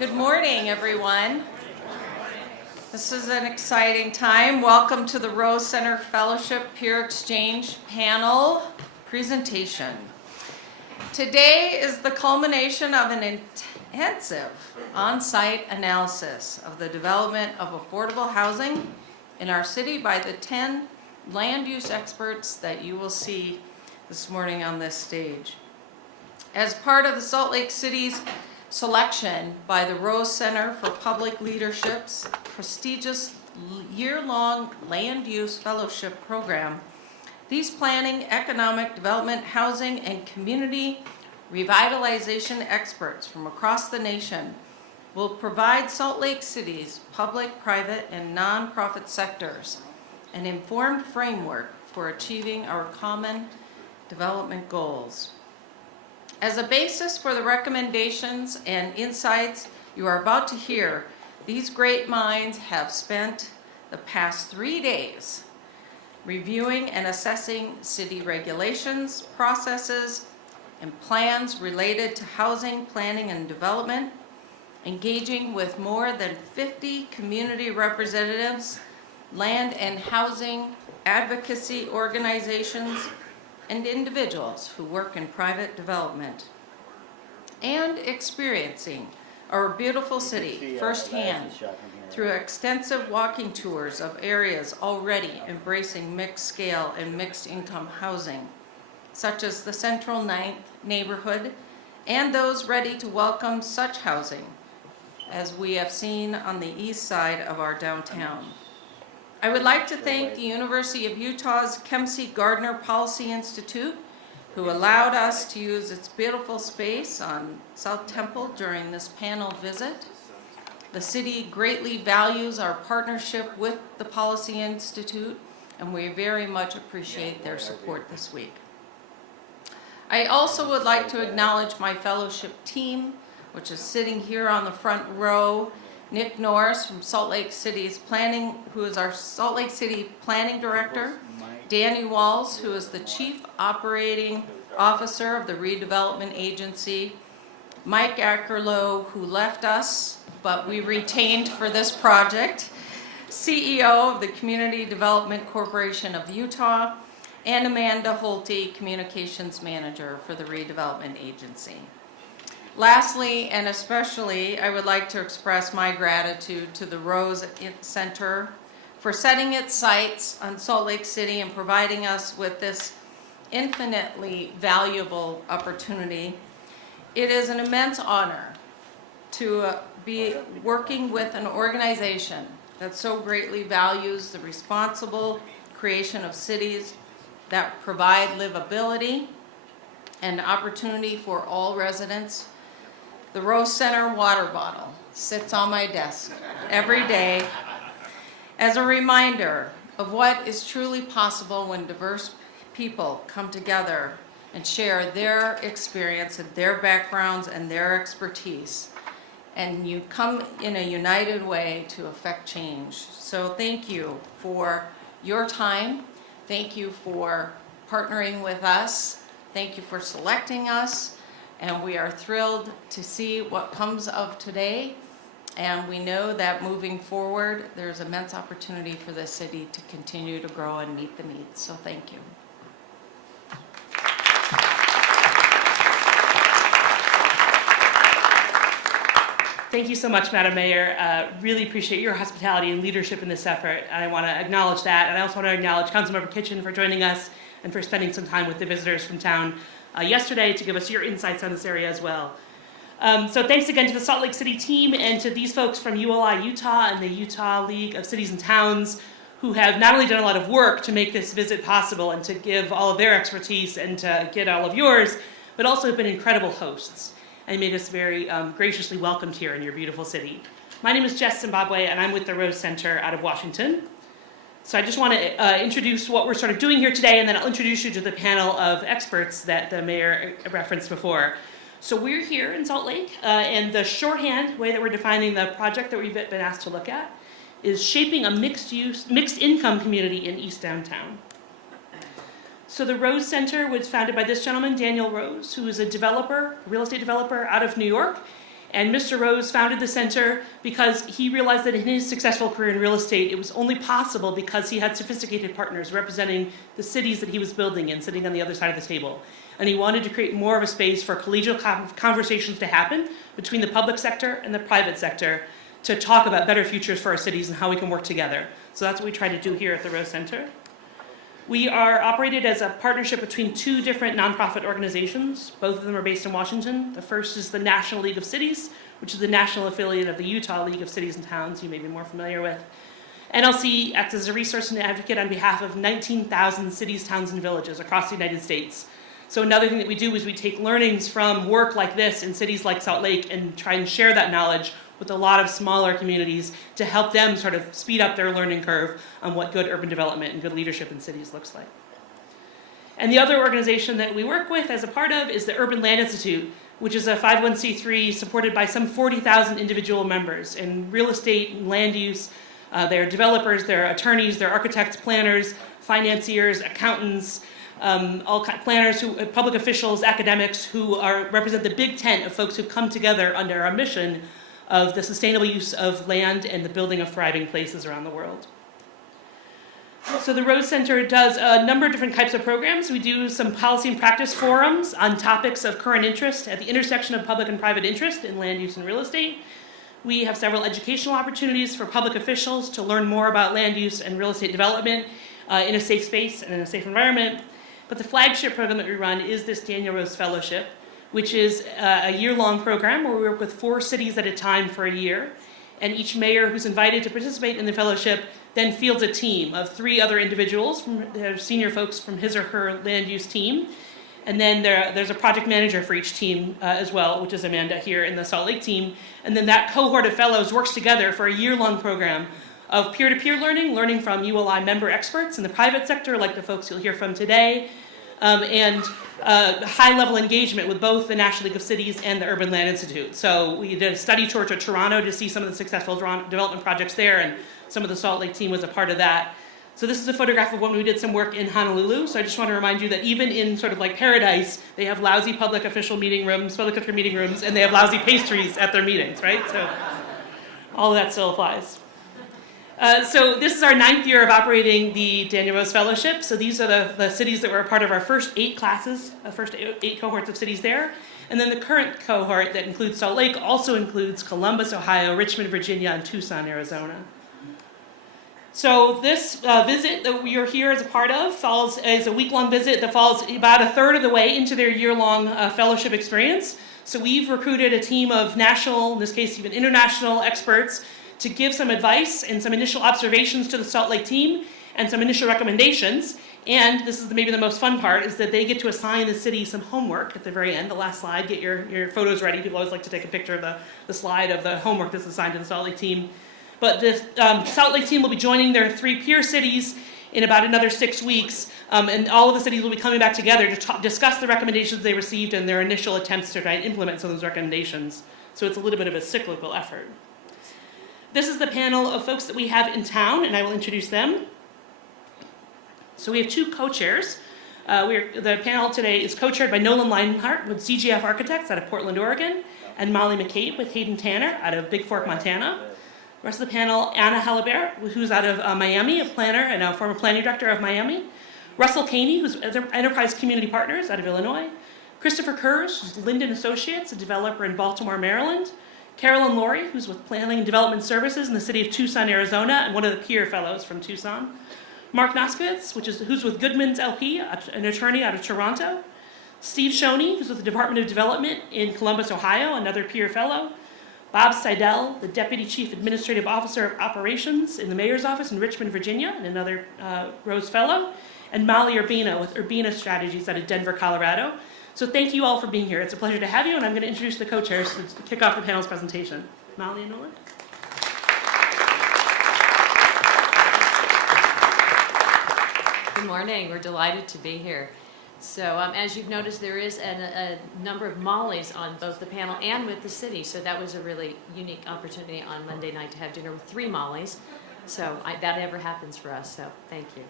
Good morning, everyone. This is an exciting time. Welcome to the Rose Center Fellowship Peer Exchange panel presentation. Today is the culmination of an intensive on-site analysis of the development of affordable housing in our city by the 10 land use experts that you will see this morning on this stage. As part of the Salt Lake City's selection by the Rose Center for Public Leadership's prestigious year-long land use fellowship program, these planning, economic development, housing, and community revitalization experts from across the nation will provide Salt Lake City's public, private, and nonprofit sectors an informed framework for achieving our common development goals. As a basis for the recommendations and insights you are about to hear, these great minds have spent the past 3 days reviewing and assessing city regulations, processes, and plans related to housing, planning, and development, engaging with more than 50 community representatives, land and housing advocacy organizations, and individuals who work in private development, and experiencing our beautiful city firsthand through extensive walking tours of areas already embracing mixed scale and mixed income housing, such as the Central 9th neighborhood, and those ready to welcome such housing, as we have seen on the east side of our downtown. I would like to thank the University of Utah's Kempsey Gardner Policy Institute, who allowed us to use its beautiful space on South Temple during this panel visit. The city greatly values our partnership with the Policy Institute, and we very much appreciate their support this week. I also would like to acknowledge my fellowship team, which is sitting here on the front row. Nick Norris from Salt Lake City's planning, who is our Salt Lake City Planning Director. Danny Walls, who is the Chief Operating Officer of the Redevelopment Agency. Mike Ackerlow, who left us, but we retained for this project. CEO of the Community Development Corporation of Utah. And Amanda Holte, Communications Manager for the Redevelopment Agency. Lastly, and especially, I would like to express my gratitude to the Rose Center for setting its sights on Salt Lake City and providing us with this infinitely valuable opportunity. It is an immense honor to be working with an organization that so greatly values the responsible creation of cities that provide livability and opportunity for all residents. The Rose Center water bottle sits on my desk every day as a reminder of what is truly possible when diverse people come together and share their experience and their backgrounds and their expertise. And you come in a united way to affect change. So thank you for your time. Thank you for partnering with us. Thank you for selecting us. And we are thrilled to see what comes of today. And we know that moving forward, there's immense opportunity for the city to continue to grow and meet the needs. So thank you. Thank you so much, Madam Mayor. Really appreciate your hospitality and leadership in this effort. And I want to acknowledge that. And I also want to acknowledge Councilmember Kitchen for joining us and for spending some time with the visitors from town yesterday to give us your insights on this area as well. So thanks again to the Salt Lake City team and to these folks from ULI Utah and the Utah League of Cities and Towns who have not only done a lot of work to make this visit possible and to give all of their expertise and to get all of yours, but also have been incredible hosts and made us very graciously welcomed here in your beautiful city. My name is Jess Zimbabwe and I'm with the Rose Center out of Washington. So I just want to introduce what we're sort of doing here today, and then I'll introduce you to the panel of experts that the mayor referenced before. So we're here in Salt Lake, and the shorthand way that we're defining the project that we've been asked to look at is shaping a mixed income community in East Downtown. So the Rose Center was founded by this gentleman, Daniel Rose, who is a developer, real estate developer out of New York. And Mr. Rose founded the center because he realized that in his successful career in real estate, it was only possible because he had sophisticated partners representing the cities that he was building in, sitting on the other side of the table. And he wanted to create more of a space for collegial conversations to happen between the public sector and the private sector to talk about better futures for our cities and how we can work together. So that's what we try to do here at the Rose Center. We are operated as a partnership between two different nonprofit organizations. Both of them are based in Washington. The first is the National League of Cities, which is the national affiliate of the Utah League of Cities and Towns you may be more familiar with. NLC acts as a resource and advocate on behalf of 19,000 cities, towns, and villages across the United States. So another thing that we do is we take learnings from work like this in cities like Salt Lake and try and share that knowledge with a lot of smaller communities to help them sort of speed up their learning curve on what good urban development and good leadership in cities looks like. And the other organization that we work with as a part of is the Urban Land Institute, which is a 501c3 supported by some 40,000 individual members in real estate and land use. They're developers, they're attorneys, they're architects, planners, financiers, accountants, planners, public officials, academics who represent the big tent of folks who've come together under our mission of the sustainable use of land and the building of thriving places around the world. So the Rose Center does a number of different types of programs. We do some policy and practice forums on topics of current interest at the intersection of public and private interest in land use and real estate. We have several educational opportunities for public officials to learn more about land use and real estate development in a safe space and in a safe environment. But the flagship program that we run is this Daniel Rose Fellowship, which is a year-long program where we work with 4 cities at a time for a year. And each mayor who's invited to participate in the fellowship then fields a team of 3 other individuals, senior folks from his or her land use team. And then there's a project manager for each team as well, which is Amanda here in the Salt Lake team. And then that cohort of fellows works together for a year-long program of peer-to-peer learning from ULI member experts in the private sector, like the folks you'll hear from today, and high-level engagement with both the National League of Cities and the Urban Land Institute. So we did a study tour to Toronto to see some of the successful development projects there, and some of the Salt Lake team was a part of that. So this is a photograph of when we did some work in Honolulu. So I just want to remind you that even in sort of like paradise, they have lousy public official meeting rooms, public official meeting rooms, and they have lousy pastries at their meetings, right? So all of that still applies. So this is our 9th year of operating the Daniel Rose Fellowship. So these are the cities that were a part of our first 8 classes, the first 8 cohorts of cities there. And then the current cohort that includes Salt Lake also includes Columbus, Ohio, Richmond, Virginia, and Tucson, Arizona. So this visit that we are here as a part of is a week-long visit that falls about a third of the way into their year-long fellowship experience. So we've recruited a team of national, in this case even international experts, to give some advice and some initial observations to the Salt Lake team and some initial recommendations. And this is maybe the most fun part, is that they get to assign the city some homework at the very end, the last slide. Get your photos ready. People always like to take a picture of the slide of the homework that's assigned to the Salt Lake team. But the Salt Lake team will be joining their 3 peer cities in about another 6 weeks. And all of the cities will be coming back together to discuss the recommendations they received and their initial attempts to try and implement some of those recommendations. So it's a little bit of a cyclical effort. This is the panel of folks that we have in town, and I will introduce them. So we have 2 co-chairs. The panel today is co-chaired by Nolan Leinhart with CGF Architects out of Portland, Oregon, and Molly McCabe with Hayden Tanner out of Big Fork, Montana. The rest of the panel, Anna Halibert, who's out of Miami, a planner and a former planning director of Miami. Russell Caney, who's Enterprise Community Partners out of Illinois. Christopher Kurz, who's Linden Associates, a developer in Baltimore, Maryland. Carolyn Laurie, who's with Planning and Development Services in the city of Tucson, Arizona, and one of the peer fellows from Tucson. Mark Noskowitz, who's with Goodman's LP, an attorney out of Toronto. Steve Shoney, who's with the Department of Development in Columbus, Ohio, another peer fellow. Bob Seidel, the Deputy Chief Administrative Officer of Operations in the Mayor's Office in Richmond, Virginia, and another Rose Fellow. And Molly Urbina with Urbina Strategies out of Denver, Colorado. So thank you all for being here. It's a pleasure to have you, and I'm going to introduce the co-chairs to kick off the panel's presentation. Molly and Nolan. Good morning. We're delighted to be here. So as you've noticed, there is a number of Mollys on both the panel and with the city. So that was a really unique opportunity on Monday night to have dinner with 3 Mollys. So that never happens for us. So thank you.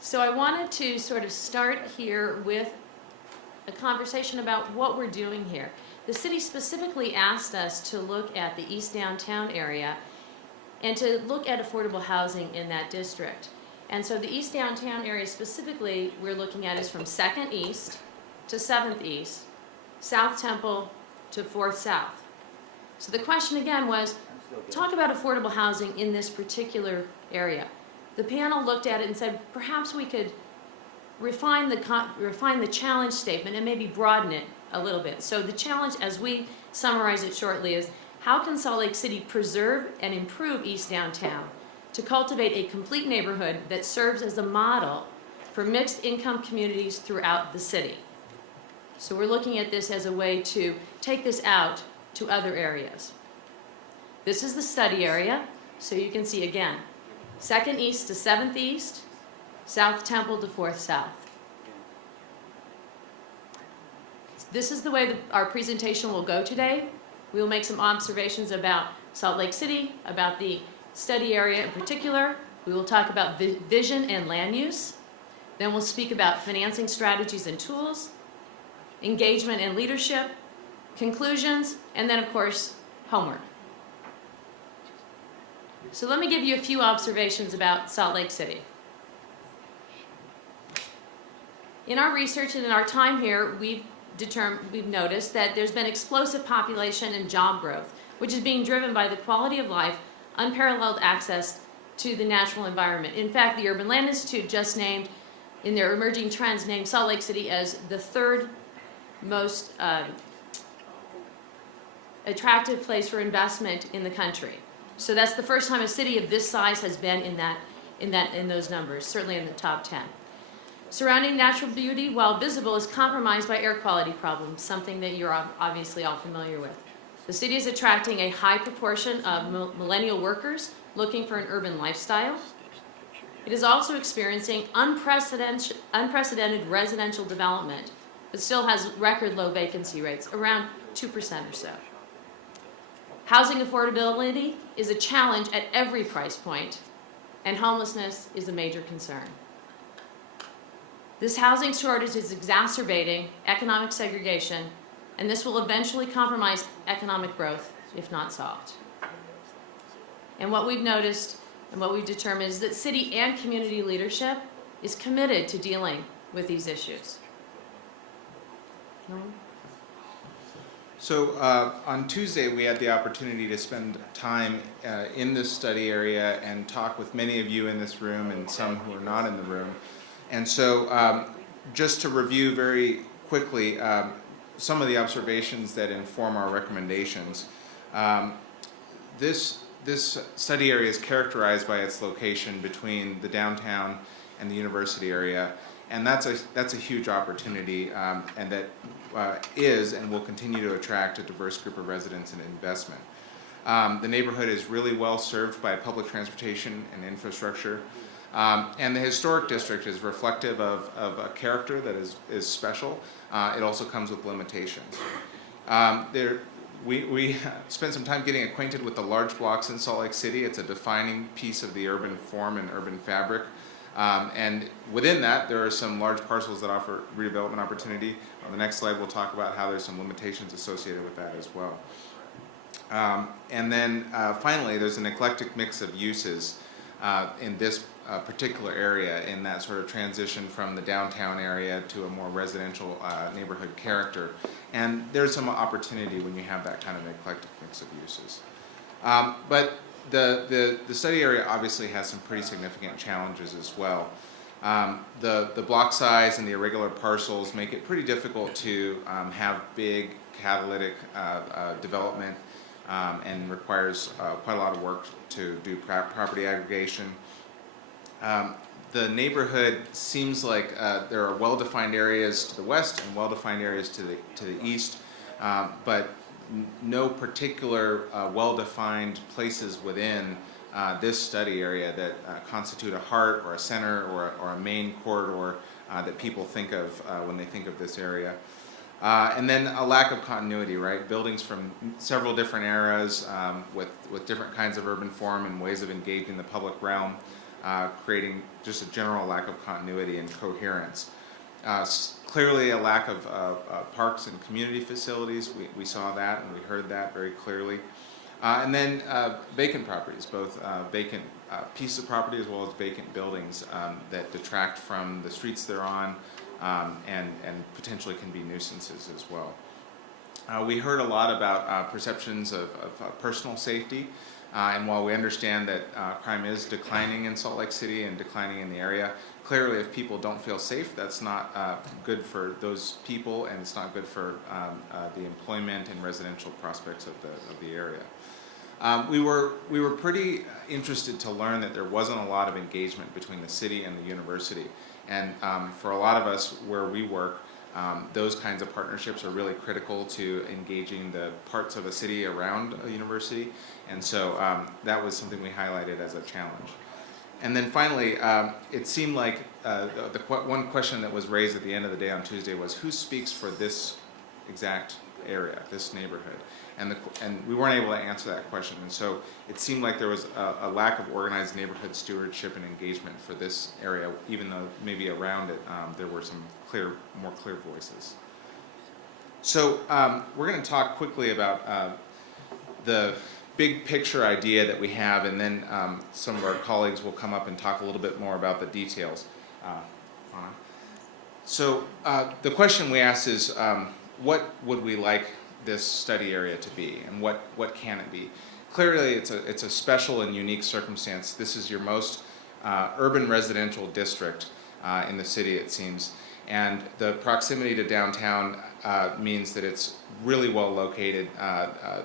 So I wanted to sort of start here with a conversation about what we're doing here. the city specifically asked us to look at the East Downtown area and to look at affordable housing in that district. And so the East Downtown area specifically we're looking at is from 2nd East to 7th East, South Temple to 4th South. So the question again was, talk about affordable housing in this particular area. The panel looked at it and said, perhaps we could refine the challenge statement and maybe broaden it a little bit. So the challenge, as we summarize it shortly, is how can Salt Lake City preserve and improve East Downtown to cultivate a complete neighborhood that serves as a model for mixed income communities throughout the city? So we're looking at this as a way to take this out to other areas. This is the study area, so you can see again, 2nd East to 7th East, South Temple to 4th South. This is the way our presentation will go today. We will make some observations about Salt Lake City, about the study area in particular. We will talk about vision and land use. Then we'll speak about financing strategies and tools, engagement and leadership, conclusions, and then of course, homework. So let me give you a few observations about Salt Lake City. In our research and in our time here, we've noticed that there's been explosive population and job growth, which is being driven by the quality of life, unparalleled access to the natural environment. In fact, the Urban Land Institute just named, in their emerging trends, named Salt Lake City as the 3rd most attractive place for investment in the country. So that's the first time a city of this size has been in those numbers, certainly in the top 10. Surrounding natural beauty, while visible, is compromised by air quality problems, something that you're obviously all familiar with. The city is attracting a high proportion of millennial workers looking for an urban lifestyle. It is also experiencing unprecedented residential development, but still has record low vacancy rates, around 2% or so. Housing affordability is a challenge at every price point, and homelessness is a major concern. This housing shortage is exacerbating economic segregation, and this will eventually compromise economic growth if not solved. And what we've noticed and what we've determined is that city and community leadership is committed to dealing with these issues. So on Tuesday, we had the opportunity to spend time in this study area and talk with many of you in this room and some who are not in the room. And so just to review very quickly some of the observations that inform our recommendations. This study area is characterized by its location between the downtown and the university area. And that's a huge opportunity, and that is and will continue to attract a diverse group of residents and investment. The neighborhood is really well served by public transportation and infrastructure, and the historic district is reflective of a character that is special. It also comes with limitations. We spent some time getting acquainted with the large blocks in Salt Lake City. It's a defining piece of the urban form and urban fabric. And within that, there are some large parcels that offer redevelopment opportunity. On the next slide, we'll talk about how there's some limitations associated with that as well. And then finally, there's an eclectic mix of uses in this particular area, in that sort of transition from the downtown area to a more residential neighborhood character. And there's some opportunity when you have that kind of eclectic mix of uses. But the study area obviously has some pretty significant challenges as well. The block size and the irregular parcels make it pretty difficult to have big catalytic development, and requires quite a lot of work to do property aggregation. The neighborhood seems like there are well-defined areas to the west and well-defined areas to the east, but no particular well-defined places within this study area that constitute a heart or a center or a main corridor that people think of when they think of this area. And then a lack of continuity, right? Buildings from several different eras with different kinds of urban form and ways of engaging the public realm, creating just a general lack of continuity and coherence. Clearly, a lack of parks and community facilities. We saw that and we heard that very clearly. And then vacant properties, both vacant pieces of property as well as vacant buildings that detract from the streets they're on and potentially can be nuisances as well. We heard a lot about perceptions of personal safety. And while we understand that crime is declining in Salt Lake City and declining in the area, clearly if people don't feel safe, that's not good for those people, and it's not good for the employment and residential prospects of the area. We were pretty interested to learn that there wasn't a lot of engagement between the city and the university. And for a lot of us where we work, those kinds of partnerships are really critical to engaging the parts of a city around a university. And so that was something we highlighted as a challenge. And then finally, it seemed like one question that was raised at the end of the day on Tuesday was, who speaks for this exact area, this neighborhood? And we weren't able to answer that question. And so it seemed like there was a lack of organized neighborhood stewardship and engagement for this area, even though maybe around it there were some more clear voices. So we're going to talk quickly about the big picture idea that we have, and then some of our colleagues will come up and talk a little bit more about the details. So the question we asked is, what would we like this study area to be, and what can it be? Clearly, it's a special and unique circumstance. This is your most urban residential district in the city, it seems, and the proximity to downtown means that it's really well located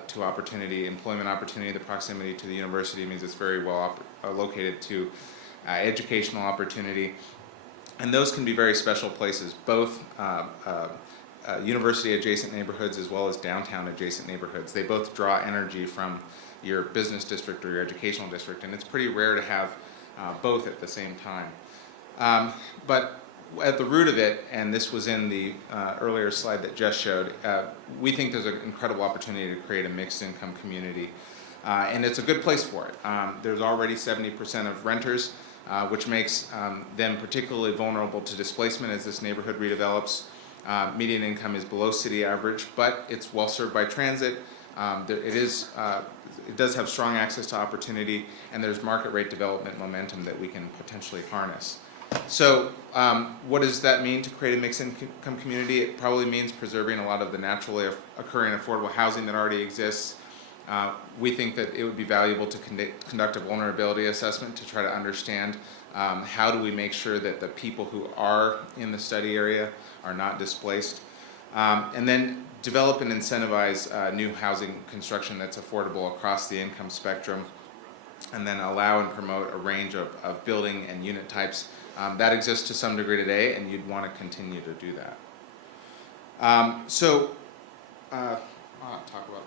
to opportunity, employment opportunity. The proximity to the university means it's very well located to educational opportunity, and those can be very special places, both university adjacent neighborhoods as well as downtown adjacent neighborhoods. They both draw energy from your business district or your educational district, and it's pretty rare to have both at the same time. But at the root of it, and this was in the earlier slide that Jess showed, we think there's an incredible opportunity to create a mixed income community, and it's a good place for it. There's already 70% of renters, which makes them particularly vulnerable to displacement as this neighborhood redevelops. Median income is below city average, but it's well served by transit. It does have strong access to opportunity, and there's market rate development momentum that we can potentially harness. So what does that mean to create a mixed income community? It probably means preserving a lot of the naturally occurring affordable housing that already exists. We think that it would be valuable to conduct a vulnerability assessment to try to understand how do we make sure that the people who are in the study area are not displaced, and then develop and incentivize new housing construction that's affordable across the income spectrum, and then allow and promote a range of building and unit types that exists to some degree today, and you'd want to continue to do that. I'll talk about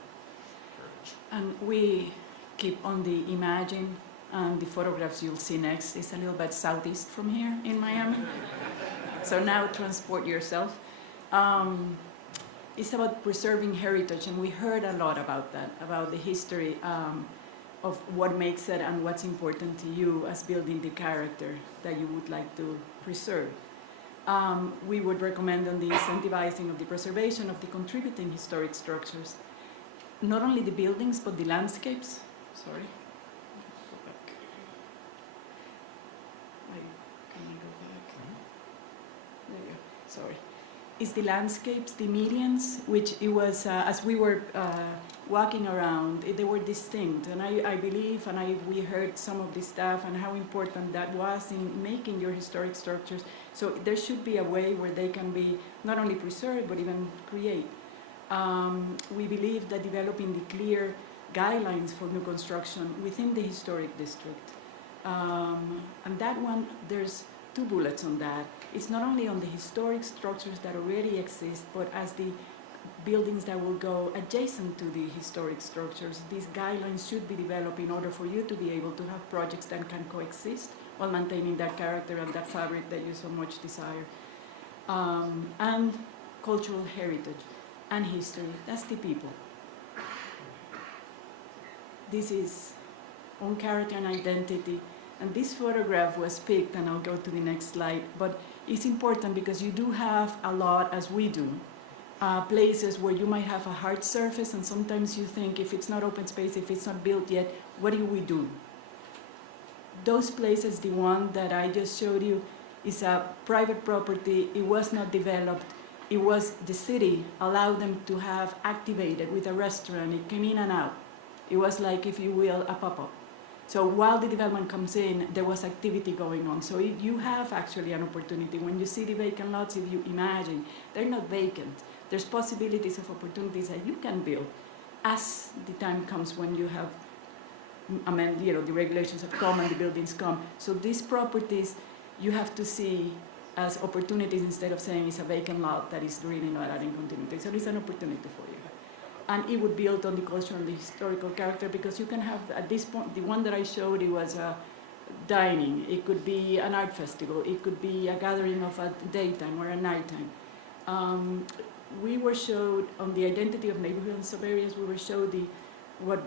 heritage. And we keep on the imagine, and the photographs you'll see next is a little bit southeast from here in Miami. So now transport yourself. It's about preserving heritage, and we heard a lot about that, about the history of what makes it and what's important to you as building the character that you would like to preserve. We would recommend on the incentivizing of the preservation of the contributing historic structures, not only the buildings, but the landscapes. Sorry. Go back. Can I go back? There you go. Sorry. Is the landscapes, the medians, which it was, as we were walking around, they were distinct. And I believe, and we heard some of the staff and how important that was in making your historic structures. So there should be a way where they can be not only preserved, but even create. We believe that developing the clear guidelines for new construction within the historic district. And that one, there's 2 bullets on that. It's not only on the historic structures that already exist, but as the buildings that will go adjacent to the historic structures. These guidelines should be developed in order for you to be able to have projects that can coexist while maintaining that character and that fabric that you so much desire. And cultural heritage and history, that's the people. This is own character and identity. And this photograph was picked, and I'll go to the next slide, but it's important because you do have a lot, as we do, places where you might have a hard surface, and sometimes you think if it's not open space, if it's not built yet, what do we do? Those places, the one that I just showed you, is a private property. It was not developed. It was the city allowed them to have activated with a restaurant. It came in and out. It was like, if you will, a pop-up. So while the development comes in, there was activity going on. So you have actually an opportunity. When you see the vacant lots, if you imagine, they're not vacant. There's possibilities of opportunities that you can build as the time comes when you have, the regulations have come and the buildings come. So these properties, you have to see as opportunities instead of saying it's a vacant lot that is really not adding continuity. So it's an opportunity for you. And it would build on the cultural and the historical character, because you can have, at this point, the one that I showed, it was a dining. It could be an art festival. It could be a gathering of a daytime or a nighttime. We were showed on the identity of neighborhood and sub-areas, we were showed what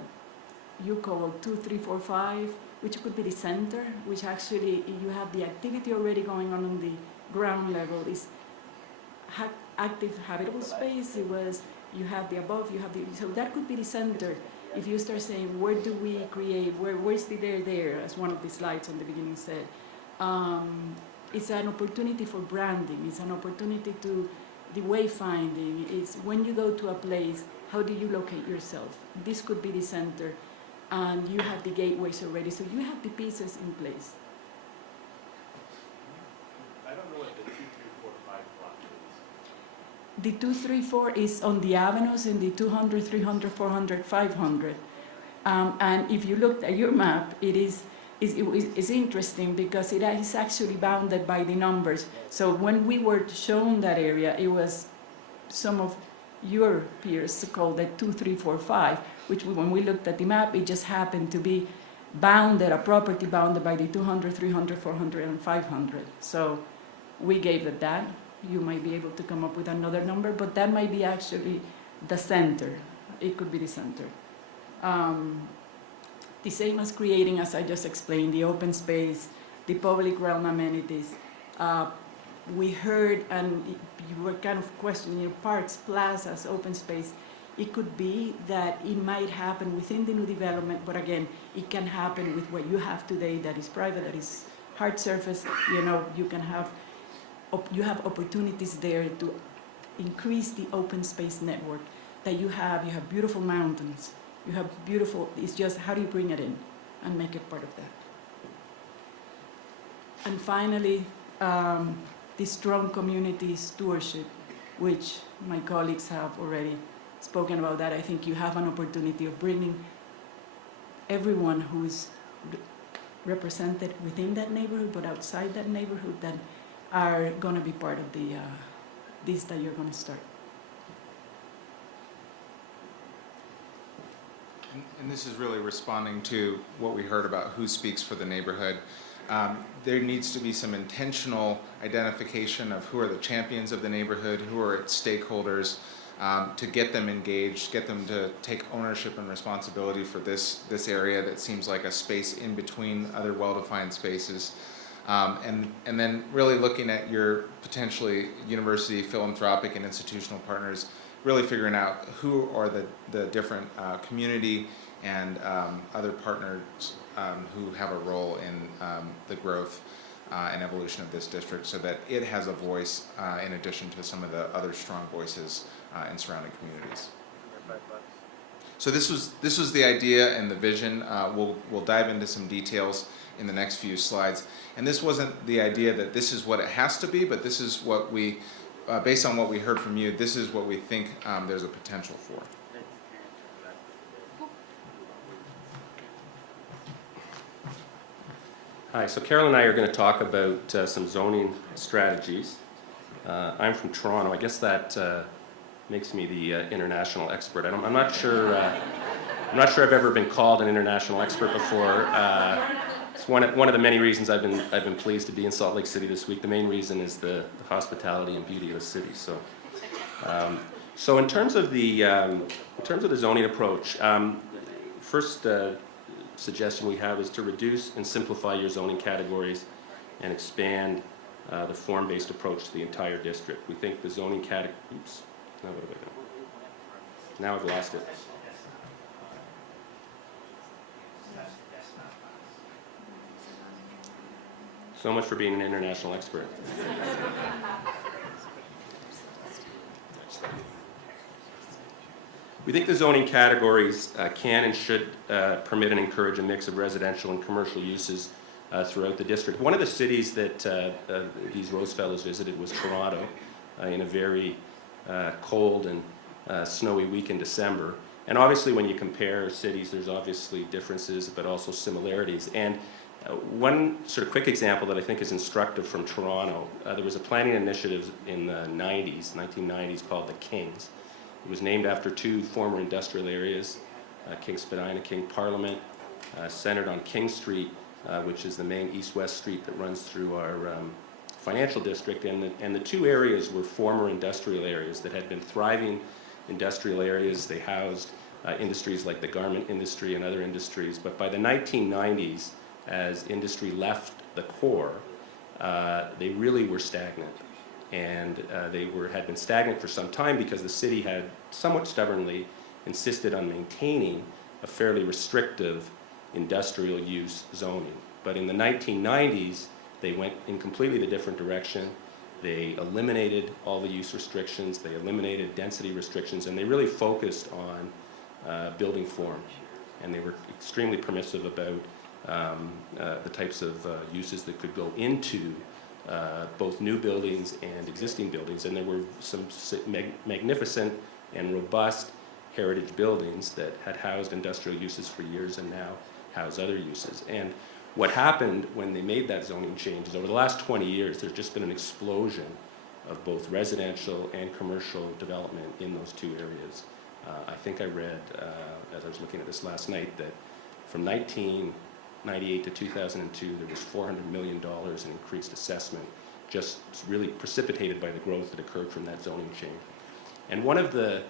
you call 2, 3, 4, 5, which could be the center, which actually you have the activity already going on the ground level. Is active habitable space. It was, you have the above, you have the, so that could be the center. If you start saying, where do we create, where's the there, as one of the slides on the beginning said. It's an opportunity for branding. It's an opportunity to, the wayfinding. It's when you go to a place, how do you locate yourself? This could be the center, and you have the gateways already, so you have the pieces in place. I don't know what the 2, 3, 4, 5 block is. The 2, 3, 4 is on the avenues in the 200, 300, 400, 500. And if you looked at your map, it's interesting because it is actually bounded by the numbers. So when we were shown that area, it was some of your peers called it 2, 3, 4, 5, which when we looked at the map, it just happened to be bounded, a property bounded by the 200, 300, 400, and 500. So we gave it that. You might be able to come up with another number, but that might be actually the center. It could be the center. The same as creating, as I just explained, the open space, the public realm amenities. We heard, and you were kind of questioning, parks, plazas, open space. It could be that it might happen within the new development, but again, it can happen with what you have today that is private, that is hard surface. You can have, you have opportunities there to increase the open space network that you have. You have beautiful mountains. You have beautiful, it's just how do you bring it in and make it part of that. And finally, the strong community stewardship, which my colleagues have already spoken about that. I think you have an opportunity of bringing everyone who is represented within that neighborhood, but outside that neighborhood, that are going to be part of the this that you're going to start. And this is really responding to what we heard about who speaks for the neighborhood. There needs to be some intentional identification of who are the champions of the neighborhood, who are its stakeholders, to get them engaged, get them to take ownership and responsibility for this area that seems like a space in between other well-defined spaces. And then really looking at your potentially university, philanthropic, and institutional partners, really figuring out who are the different community and other partners who have a role in the growth and evolution of this district, so that it has a voice in addition to some of the other strong voices in surrounding communities. So this was the idea and the vision. We'll dive into some details in the next few slides. And this wasn't the idea that this is what it has to be, but this is what we, based on what we heard from you, this is what we think there's a potential for. Hi, so Carol and I are going to talk about some zoning strategies. I'm from Toronto. I guess that makes me the international expert. I'm not sure. I'm not sure I've ever been called an international expert before. It's one of the many reasons I've been pleased to be in Salt Lake City this week. The main reason is the hospitality and beauty of the city. So in terms of the zoning approach, first suggestion we have is to reduce and simplify your zoning categories and expand the form-based approach to the entire district. We think the zoning oops, now what have I done? Now I've lost it. So much for being an international expert. We think the zoning categories can and should permit and encourage a mix of residential and commercial uses throughout the district. One of the cities that these Rose Fellows visited was Toronto in a very cold and snowy week in December. And obviously when you compare cities, there's obviously differences, but also similarities. And one sort of quick example that I think is instructive from Toronto, there was a planning initiative in the 1990s called the Kings. It was named after two former industrial areas, King Spadina, King Parliament, centered on King Street, which is the main east-west street that runs through our financial district. And the two areas were former industrial areas that had been thriving industrial areas. They housed industries like the garment industry and other industries. But by the 1990s, as industry left the core, they really were stagnant. And they had been stagnant for some time because the city had somewhat stubbornly insisted on maintaining a fairly restrictive industrial use zoning. But in the 1990s, they went in completely the different direction. They eliminated all the use restrictions, they eliminated density restrictions, and they really focused on building form. And they were extremely permissive about the types of uses that could go into both new buildings and existing buildings. And there were some magnificent and robust heritage buildings that had housed industrial uses for years and now house other uses. And what happened when they made that zoning change is over the last 20 years, there's just been an explosion of both residential and commercial development in those two areas. I think I read, as I was looking at this last night, that from 1998 to 2002, there was $400 million in increased assessment, just really precipitated by the growth that occurred from that zoning change. And one of the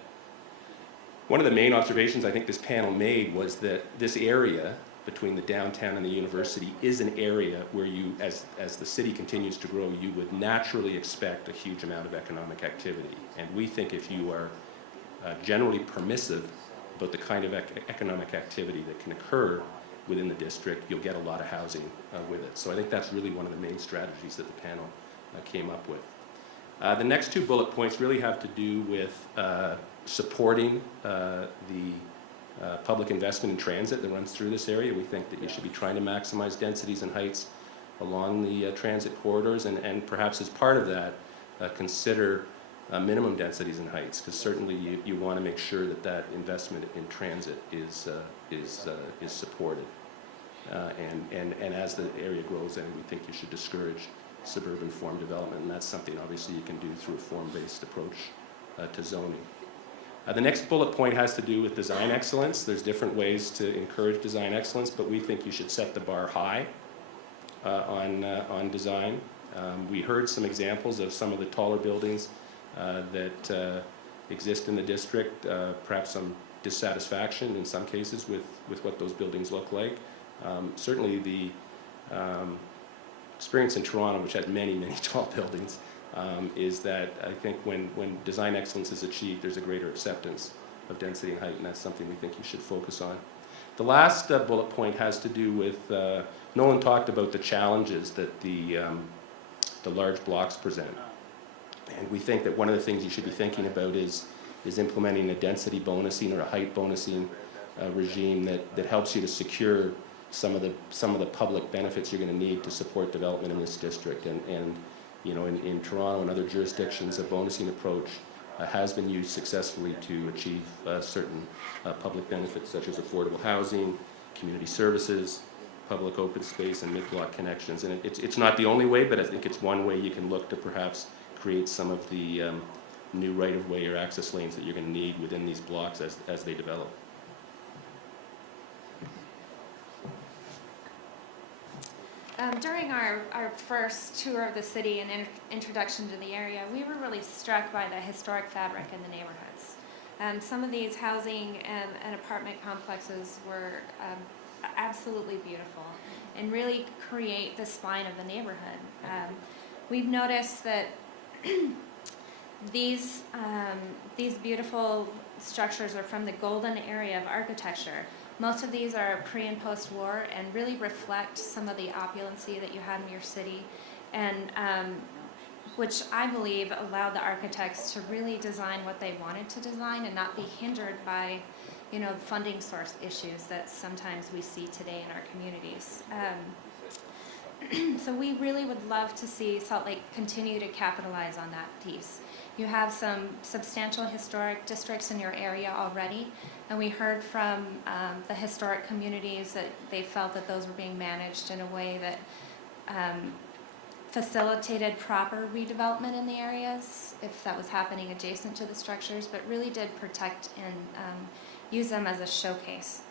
main observations I think this panel made was that this area between the downtown and the university is an area where you, as the city continues to grow, you would naturally expect a huge amount of economic activity. And we think if you are generally permissive about the kind of economic activity that can occur within the district, you'll get a lot of housing with it. So I think that's really one of the main strategies that the panel came up with. The next two bullet points really have to do with supporting the public investment in transit that runs through this area. We think that you should be trying to maximize densities and heights along the transit corridors, and perhaps as part of that, consider minimum densities and heights, because certainly you want to make sure that that investment in transit is supported. And as the area grows, then we think you should discourage suburban form development, and that's something obviously you can do through a form-based approach to zoning. The next bullet point has to do with design excellence. There's different ways to encourage design excellence, but we think you should set the bar high on design. We heard some examples of some of the taller buildings that exist in the district, perhaps some dissatisfaction in some cases with what those buildings look like. Certainly the experience in Toronto, which has many, many tall buildings, is that I think when design excellence is achieved, there's a greater acceptance of density and height, and that's something we think you should focus on. The last bullet point has to do with, Nolan talked about the challenges that the large blocks present. And we think that one of the things you should be thinking about is implementing a density bonusing or a height bonusing regime that helps you to secure some of the public benefits you're going to need to support development in this district. And you know, in Toronto and other jurisdictions, a bonusing approach has been used successfully to achieve certain public benefits such as affordable housing, community services, public open space, and mid-block connections. And it's not the only way, but I think it's one way you can look to perhaps create some of the new right-of-way or access lanes that you're going to need within these blocks as they develop. During our first tour of the city and introduction to the area, we were really struck by the historic fabric in the neighborhoods. Some of these housing and apartment complexes were absolutely beautiful and really create the spine of the neighborhood. we've noticed that these beautiful structures are from the golden area of architecture. Most of these are pre and post-war and really reflect some of the opulency that you had in your city, and which I believe allowed the architects to really design what they wanted to design and not be hindered by, funding source issues that sometimes we see today in our communities. So we really would love to see Salt Lake continue to capitalize on that piece. You have some substantial historic districts in your area already, and we heard from the historic communities that they felt that those were being managed in a way that facilitated proper redevelopment in the areas, if that was happening adjacent to the structures, but really did protect and use them as a showcase.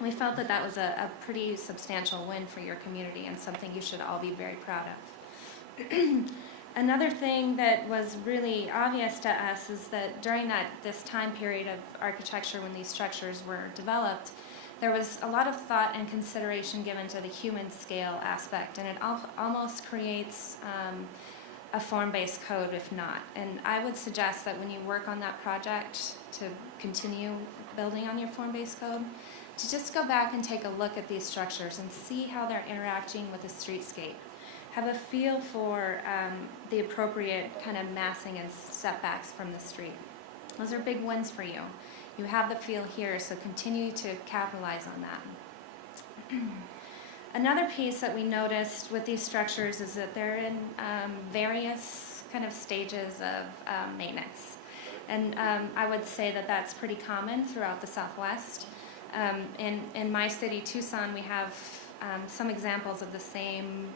We felt that that was a pretty substantial win for your community and something you should all be very proud of. Another thing that was really obvious to us is that during this time period of architecture when these structures were developed, there was a lot of thought and consideration given to the human scale aspect, and it almost creates a form-based code, if not. And I would suggest that when you work on that project to continue building on your form-based code, to just go back and take a look at these structures and see how they're interacting with the streetscape. Have a feel for the appropriate kind of massing and setbacks from the street. Those are big wins for you. You have the feel here, so continue to capitalize on that. Another piece that we noticed with these structures is that they're in various kind of stages of maintenance. And I would say that that's pretty common throughout the Southwest. In my city, Tucson, we have some examples of the same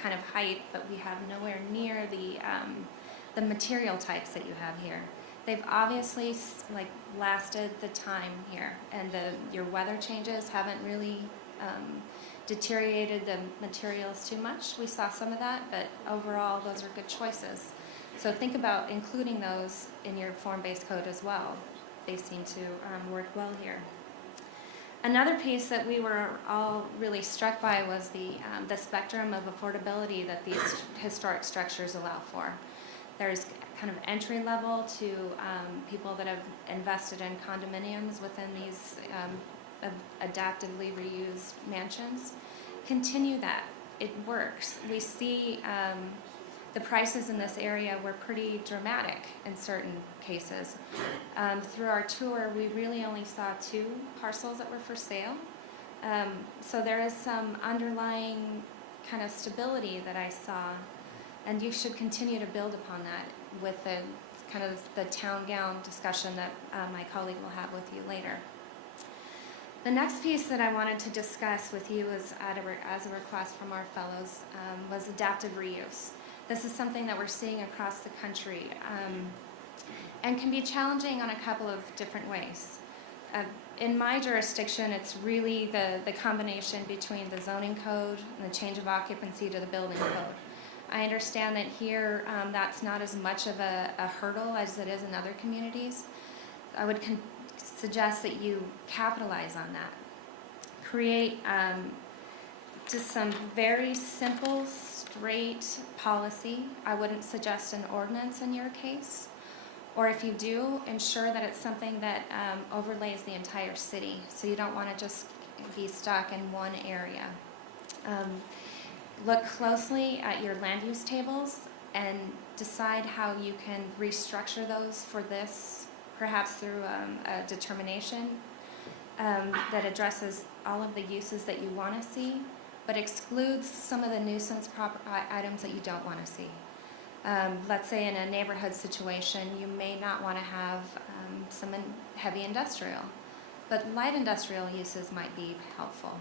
kind of height, but we have nowhere near the material types that you have here. They've obviously lasted the time here, and your weather changes haven't really deteriorated the materials too much. We saw some of that, but overall those are good choices. So think about including those in your form-based code as well. They seem to work well here. Another piece that we were all really struck by was the spectrum of affordability that these historic structures allow for. There's kind of entry level to people that have invested in condominiums within these adaptively reused mansions. Continue that. It works. We see the prices in this area were pretty dramatic in certain cases. Through our tour, we really only saw 2 parcels that were for sale. So there is some underlying kind of stability that I saw, and you should continue to build upon that with the kind of the town gown discussion that my colleague will have with you later. The next piece that I wanted to discuss with you was as a request from our fellows was adaptive reuse. This is something that we're seeing across the country and can be challenging on a couple of different ways. In my jurisdiction, it's really the combination between the zoning code and the change of occupancy to the building code. I understand that here that's not as much of a hurdle as it is in other communities. I would suggest that you capitalize on that. Create just some very simple, straight policy. I wouldn't suggest an ordinance in your case. Or if you do, ensure that it's something that overlays the entire city, so you don't want to just be stuck in one area. Look closely at your land use tables and decide how you can restructure those for this, perhaps through a determination that addresses all of the uses that you want to see, but excludes some of the nuisance items that you don't want to see. Let's say in a neighborhood situation, you may not want to have some heavy industrial, but light industrial uses might be helpful.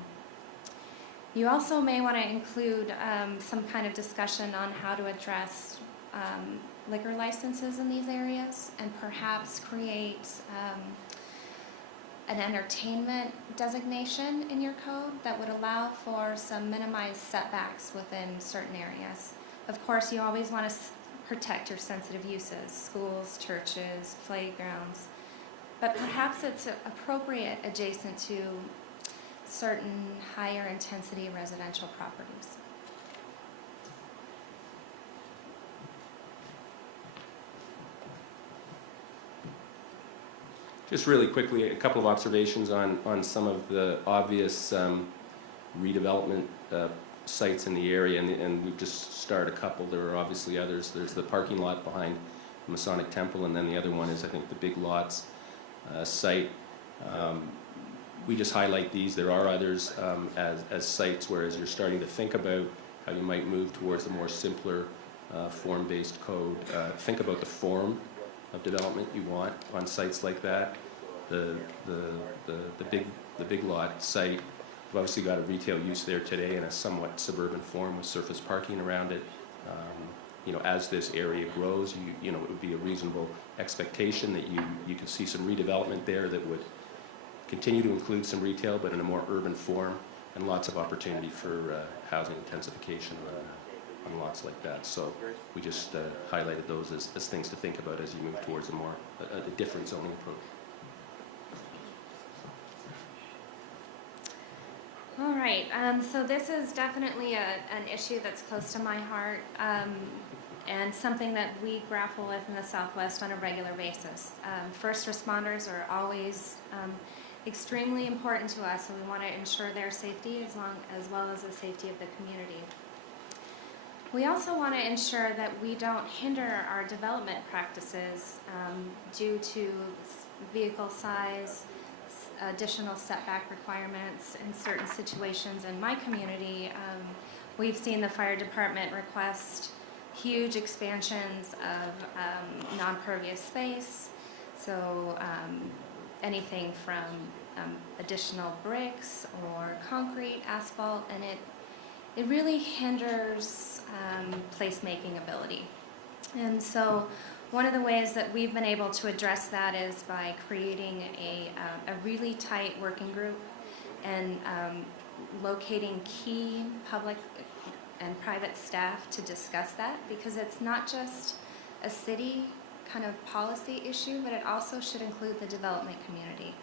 You also may want to include some kind of discussion on how to address liquor licenses in these areas, and perhaps create an entertainment designation in your code that would allow for some minimized setbacks within certain areas. Of course, you always want to protect your sensitive uses, schools, churches, playgrounds, but perhaps it's appropriate adjacent to certain higher intensity residential properties. Just really quickly, a couple of observations on some of the obvious redevelopment sites in the area, and we've just started a couple. There are obviously others. There's the parking lot behind the Masonic Temple, and then the other one is, I think, the Big Lots site. We just highlight these. There are others as sites where, as you're starting to think about how you might move towards a more simpler form-based code, think about the form of development you want on sites like that. The Big Lot site, we've obviously got a retail use there today in a somewhat suburban form with surface parking around it. As this area grows, it would be a reasonable expectation that you could see some redevelopment there that would continue to include some retail, but in a more urban form, and lots of opportunity for housing intensification on lots like that. So we just highlighted those as things to think about as you move towards a different zoning approach. All right, so this is definitely an issue that's close to my heart, and something that we grapple with in the Southwest on a regular basis. First responders are always extremely important to us, and we want to ensure their safety as well as the safety of the community. We also want to ensure that we don't hinder our development practices due to vehicle size, additional setback requirements in certain situations. In my community, we've seen the fire department request huge expansions of non-pervious space, so anything from additional bricks or concrete, asphalt, and it really hinders placemaking ability. And so one of the ways that we've been able to address that is by creating a really tight working group and locating key public and private staff to discuss that, because it's not just a city kind of policy issue, but it also should include the development community.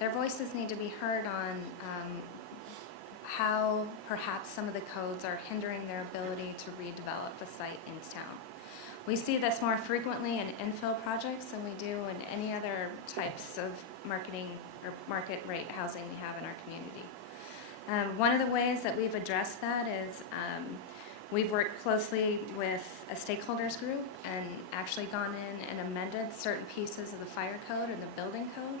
Their voices need to be heard on how perhaps some of the codes are hindering their ability to redevelop the site in town. We see this more frequently in infill projects than we do in any other types of marketing or market rate housing we have in our community. One of the ways that we've addressed that is we've worked closely with a stakeholders group and actually gone in and amended certain pieces of the fire code and the building code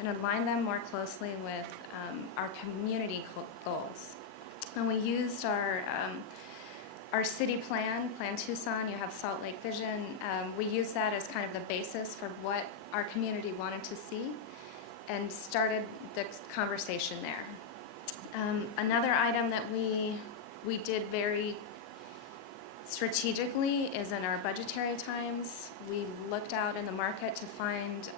and aligned them more closely with our community goals. And we used our city plan, Plan Tucson. You have Salt Lake Vision. We used that as kind of the basis for what our community wanted to see and started the conversation there. Another item that we did very strategically is in our budgetary times. We looked out in the market to find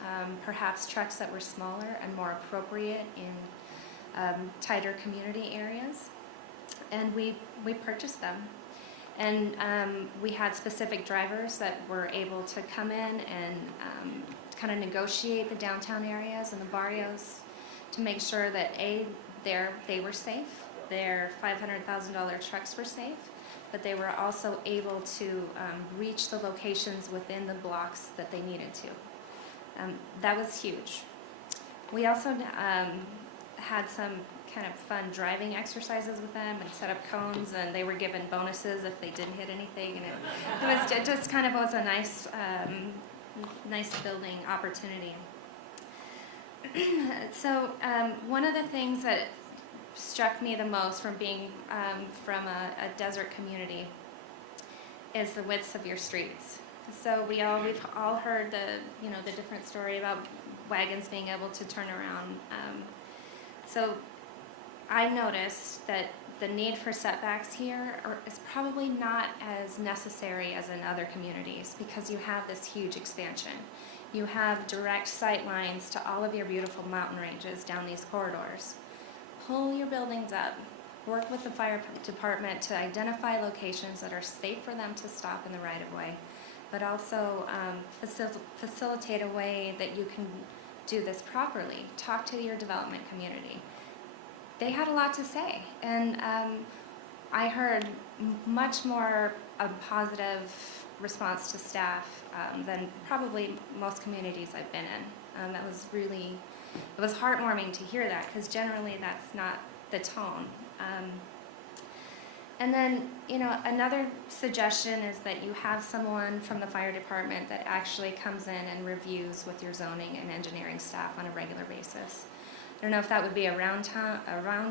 perhaps trucks that were smaller and more appropriate in tighter community areas, and we purchased them. And we had specific drivers that were able to come in and kind of negotiate the downtown areas and the barrios to make sure that they were safe, their $500,000 trucks were safe, but they were also able to reach the locations within the blocks that they needed to. That was huge. We also had some kind of fun driving exercises with them and set up cones, and they were given bonuses if they didn't hit anything, and it just kind of was a nice building opportunity. So one of the things that struck me the most from being from a desert community is the widths of your streets. So we've all heard the different story about wagons being able to turn around. So I noticed that the need for setbacks here is probably not as necessary as in other communities, because you have this huge expansion. You have direct sight lines to all of your beautiful mountain ranges down these corridors. Pull your buildings up. Work with the fire department to identify locations that are safe for them to stop in the right of way, but also facilitate a way that you can do this properly. Talk to your development community. They had a lot to say, and I heard much more a positive response to staff than probably most communities I've been in. It was heartwarming to hear that, because generally that's not the tone. And then, another suggestion is that you have someone from the fire department that actually comes in and reviews with your zoning and engineering staff on a regular basis. I don't know if that would be a round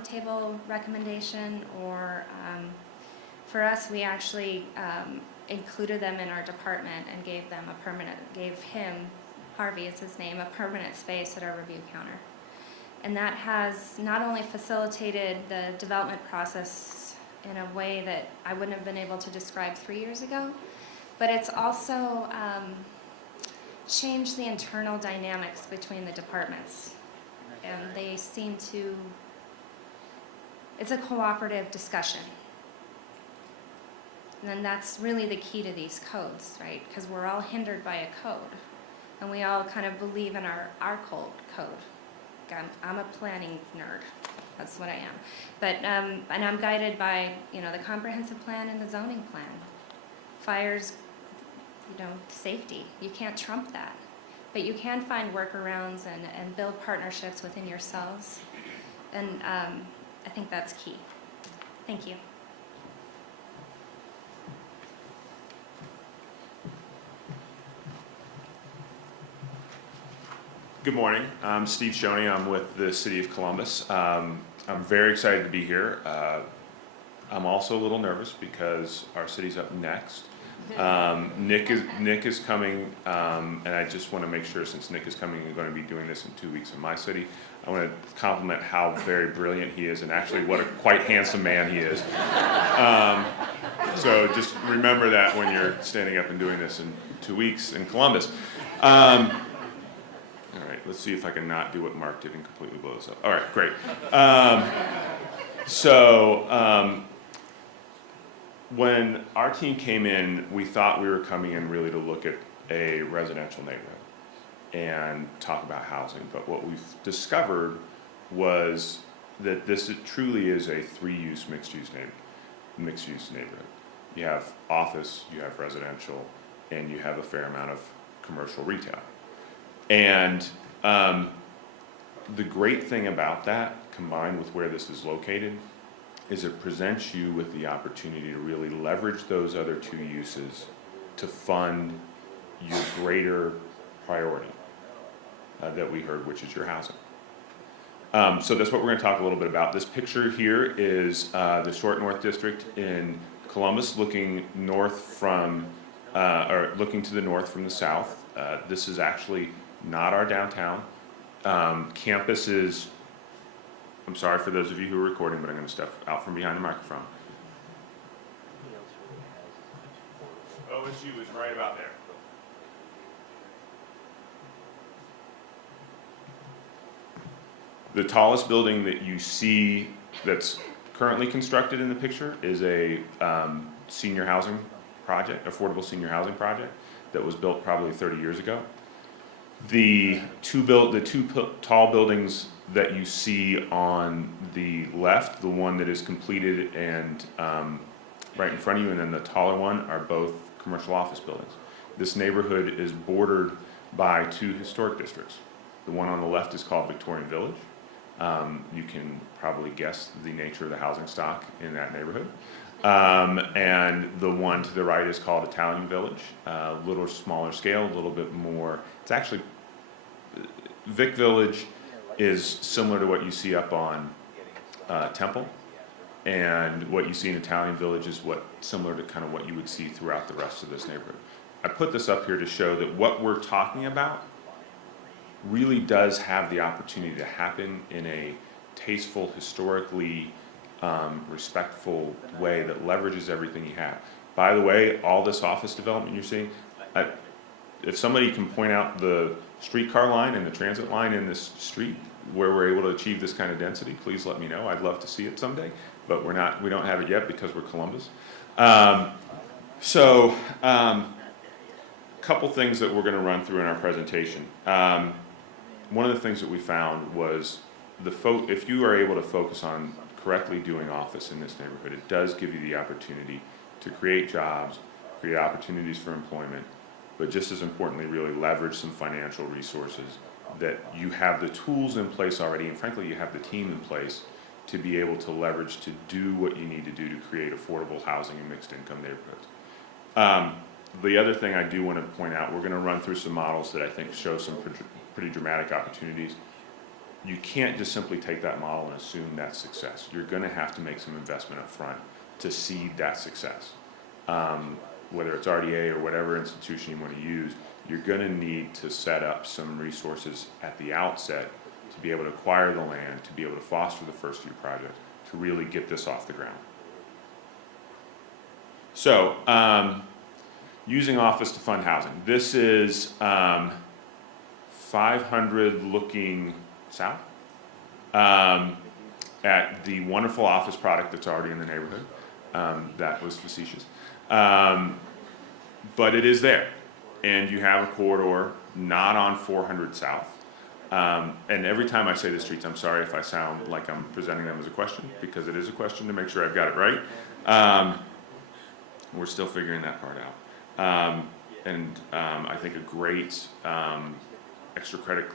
table recommendation, or for us, we actually included them in our department and gave him, Harvey is his name, a permanent space at our review counter. And that has not only facilitated the development process in a way that I wouldn't have been able to describe 3 years ago, but it's also changed the internal dynamics between the departments. And they seem to, it's a cooperative discussion. And then that's really the key to these codes, right? Because we're all hindered by a code, and we all kind of believe in our code. I'm a planning nerd. That's what I am. But, and I'm guided by, the comprehensive plan and the zoning plan. Fires, safety. You can't trump that. But you can find workarounds and build partnerships within yourselves. And I think that's key. Thank you. Good morning. I'm Steve Shoney. I'm with the City of Columbus. I'm very excited to be here. I'm also a little nervous because our city's up next. Nick is coming, and I just want to make sure, since Nick is coming and going to be doing this in 2 weeks in my city, I want to compliment how very brilliant he is, and actually what a quite handsome man he is. So just remember that when you're standing up and doing this in 2 weeks in Columbus. All right, let's see if I can not do what Mark did and completely blow this up. All right, great. When our team came in, we thought we were coming in really to look at a residential neighborhood and talk about housing. But what we've discovered was that this truly is a three-use mixed-use neighborhood. You have office, you have residential, and you have a fair amount of commercial retail. And the great thing about that, combined with where this is located, is it presents you with the opportunity to really leverage those other two uses to fund your greater priority that we heard, which is your housing. So that's what we're going to talk a little bit about. This picture here is the Short North District in Columbus, looking north from, or looking to the north from the south. This is actually not our downtown. Campus is, I'm sorry for those of you who are recording, but I'm going to step out from behind the microphone. OSU is right about there. The tallest building that you see that's currently constructed in the picture is a senior housing project, affordable senior housing project that was built probably 30 years ago. The two tall buildings that you see on the left, the one that is completed and right in front of you, and then the taller one, are both commercial office buildings. This neighborhood is bordered by two historic districts. The one on the left is called Victorian Village. You can probably guess the nature of the housing stock in that neighborhood. And the one to the right is called Italian Village, a little smaller scale, a little bit more. It's actually, Vic Village is similar to what you see up on Temple, and what you see in Italian Village is similar to kind of what you would see throughout the rest of this neighborhood. I put this up here to show that what we're talking about really does have the opportunity to happen in a tasteful, historically respectful way that leverages everything you have. By the way, all this office development you're seeing, if somebody can point out the streetcar line and the transit line in this street where we're able to achieve this kind of density, please let me know. I'd love to see it someday, but we don't have it yet because we're Columbus. Couple things that we're going to run through in our presentation. One of the things that we found was if you are able to focus on correctly doing office in this neighborhood, it does give you the opportunity to create jobs, create opportunities for employment, but just as importantly, really leverage some financial resources that you have the tools in place already, and frankly, you have the team in place to be able to leverage to do what you need to do to create affordable housing in mixed income neighborhoods. The other thing I do want to point out, we're going to run through some models that I think show some pretty dramatic opportunities. You can't just simply take that model and assume that's success. You're going to have to make some investment up front to seed that success. Whether it's RDA or whatever institution you want to use, you're going to need to set up some resources at the outset to be able to acquire the land, to be able to foster the first few projects, to really get this off the ground. So, using office to fund housing. This is 500 looking south at the wonderful office product that's already in the neighborhood. That was facetious. But it is there. And you have a corridor not on 400 south. And every time I say the streets, I'm sorry if I sound like I'm presenting them as a question, because it is a question to make sure I've got it right. We're still figuring that part out. I think a great extra credit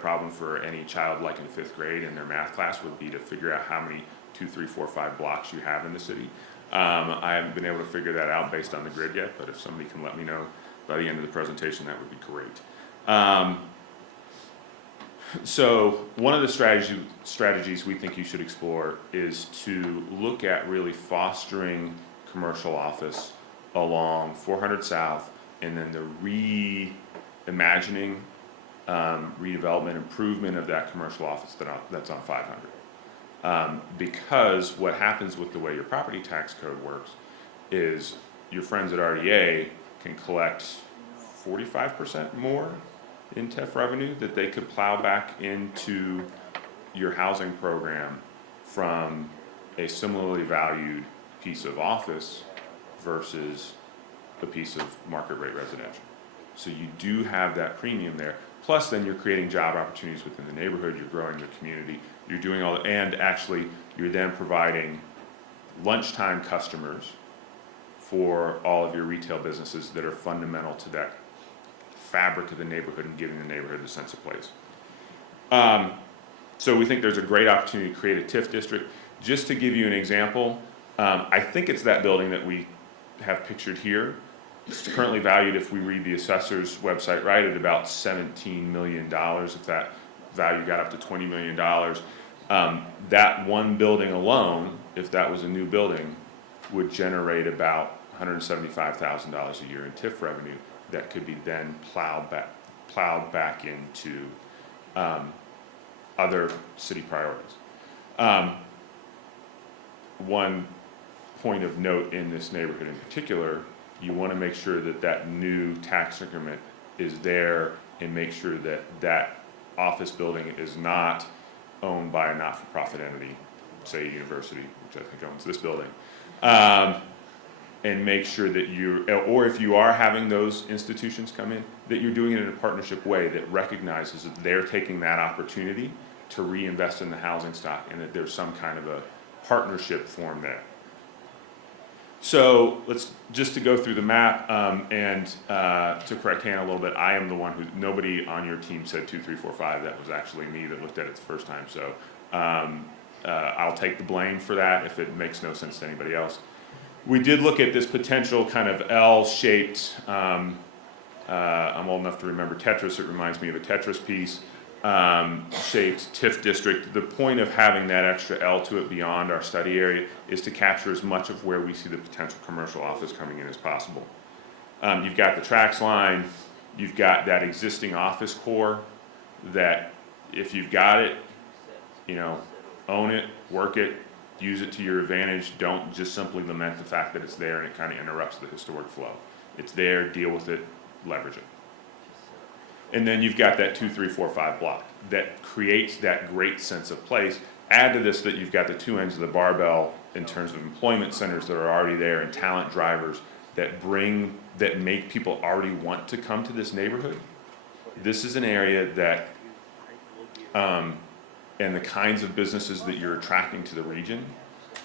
problem for any child like in 5th grade in their math class would be to figure out how many 2, 3, 4, 5 blocks you have in the city. I haven't been able to figure that out based on the grid yet, but if somebody can let me know by the end of the presentation, that would be great. So one of the strategies we think you should explore is to look at really fostering commercial office along 400 South, and then the reimagining, redevelopment, improvement of that commercial office that's on 500. Because what happens with the way your property tax code works is your friends at RDA can collect 45% more in TIF revenue that they could plow back into your housing program from a similarly valued piece of office versus a piece of market rate residential. So you do have that premium there. Plus then you're creating job opportunities within the neighborhood, you're growing the community, you're doing all, and actually you're then providing lunchtime customers for all of your retail businesses that are fundamental to that fabric of the neighborhood and giving the neighborhood a sense of place. So we think there's a great opportunity to create a TIF district. Just to give you an example, I think it's that building that we have pictured here. It's currently valued, if we read the assessor's website right, at about $17 million. If that value got up to $20 million, that one building alone, if that was a new building, would generate about $175,000 a year in TIF revenue that could be then plowed back into other city priorities. One point of note in this neighborhood in particular, you want to make sure that that new tax increment is there, and make sure that that office building is not owned by a not-for-profit entity, say a university, which I think owns this building. And make sure that you, or if you are having those institutions come in, that you're doing it in a partnership way that recognizes that they're taking that opportunity to reinvest in the housing stock, and that there's some kind of a partnership formed there. So let's just to go through the map, and to correct Hannah a little bit, I am the one who, nobody on your team said 2, 3, 4, 5. That was actually me that looked at it the first time. So I'll take the blame for that if it makes no sense to anybody else. We did look at this potential kind of L-shaped, I'm old enough to remember Tetris, it reminds me of a Tetris piece, shaped TIF district. The point of having that extra L to it beyond our study area is to capture as much of where we see the potential commercial office coming in as possible. You've got the tracks line, you've got that existing office core that if you've got it, you know, own it, work it, use it to your advantage. Don't just simply lament the fact that it's there and it kind of interrupts the historic flow. It's there, deal with it, leverage it. And then you've got that 2, 3, 4, 5 block that creates that great sense of place. Add to this that you've got the two ends of the barbell in terms of employment centers that are already there and talent drivers that make people already want to come to this neighborhood. This is an area that and the kinds of businesses that you're attracting to the region,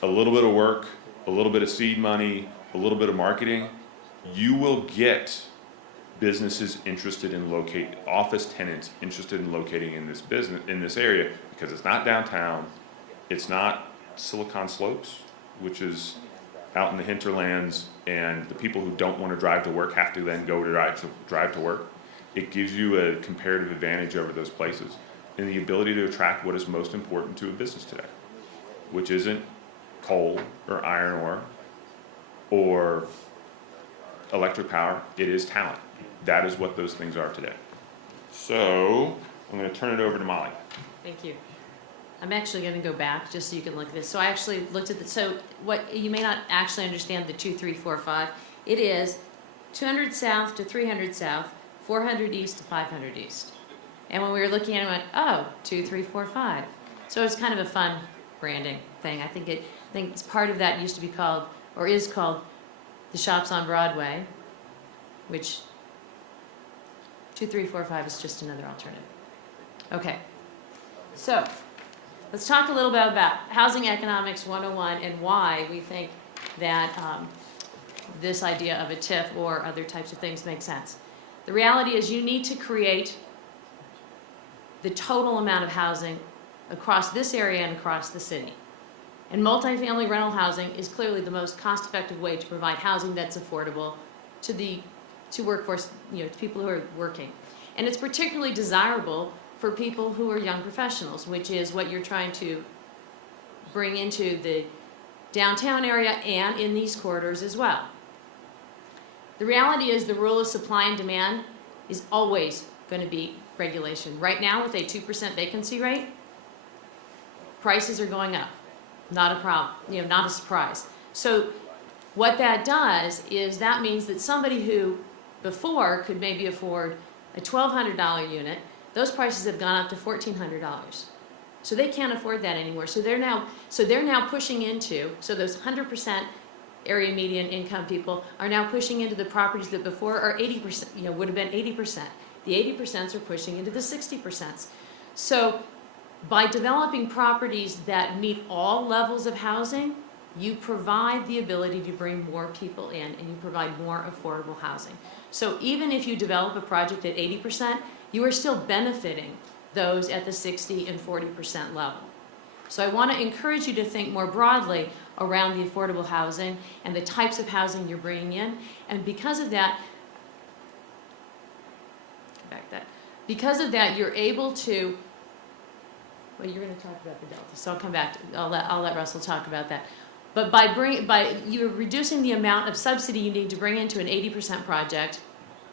a little bit of work, a little bit of seed money, a little bit of marketing, you will get businesses interested in office tenants interested in locating in this business, in this area, because it's not downtown, it's not Silicon Slopes, which is out in the hinterlands, and the people who don't want to drive to work have to then go to drive to work. It gives you a comparative advantage over those places, and the ability to attract what is most important to a business today, which isn't coal or iron ore or electric power, it is talent. That is what those things are today. So I'm going to turn it over to Molly. Thank you. I'm actually going to go back just so you can look at this. So I actually looked at so what you may not actually understand the 2, 3, 4, 5. It is 200 south to 300 south, 400 east to 500 east. And when we were looking at it, I went, oh, 2, 3, 4, 5. So it's kind of a fun branding thing. I think it's part of that used to be called, or is called, the Shops on Broadway, which 2, 3, 4, 5 is just another alternative. Okay, so let's talk a little bit about Housing Economics 101 and why we think that this idea of a TIF or other types of things makes sense. The reality is you need to create the total amount of housing across this area and across the city. And multifamily rental housing is clearly the most cost-effective way to provide housing that's affordable to workforce, to people who are working. And it's particularly desirable for people who are young professionals, which is what you're trying to bring into the downtown area and in these corridors as well. The reality is the rule of supply and demand is always going to be regulation. Right now, with a 2% vacancy rate, prices are going up. Not a problem, not a surprise. So what that does is that means that somebody who before could maybe afford a $1,200 unit, those prices have gone up to $1,400. So they can't afford that anymore. So they're now pushing into, so those 100% area median income people are now pushing into the properties that before are 80%, would have been 80%. The 80% are pushing into the 60%. So by developing properties that meet all levels of housing, you provide the ability to bring more people in and you provide more affordable housing. So even if you develop a project at 80%, you are still benefiting those at the 60 and 40% level. So I want to encourage you to think more broadly around the affordable housing and the types of housing you're bringing in. And because of that, you're able to, well, you're going to talk about the delta, so I'll come back. I'll let Russell talk about that. But by you're reducing the amount of subsidy you need to bring into an 80% project,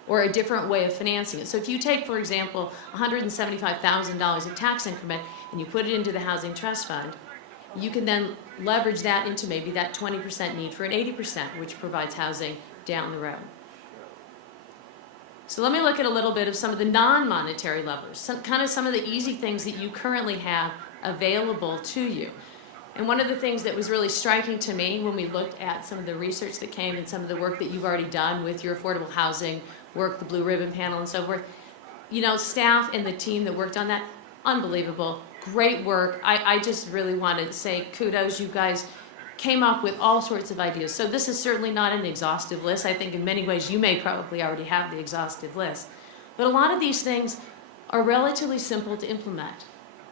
or a different way of financing it. So if you take, for example, $175,000 of tax increment and you put it into the Housing Trust Fund, you can then leverage that into maybe that 20% need for an 80%, which provides housing down the road. So let me look at a little bit of some of the non-monetary levers, some of the easy things that you currently have available to you. And one of the things that was really striking to me when we looked at some of the research that came and some of the work that you've already done with your affordable housing work, the Blue Ribbon Panel and so forth, staff and the team that worked on that, unbelievable, great work. I just really want to say kudos. You guys came up with all sorts of ideas. So this is certainly not an exhaustive list. I think in many ways you may probably already have the exhaustive list. But a lot of these things are relatively simple to implement.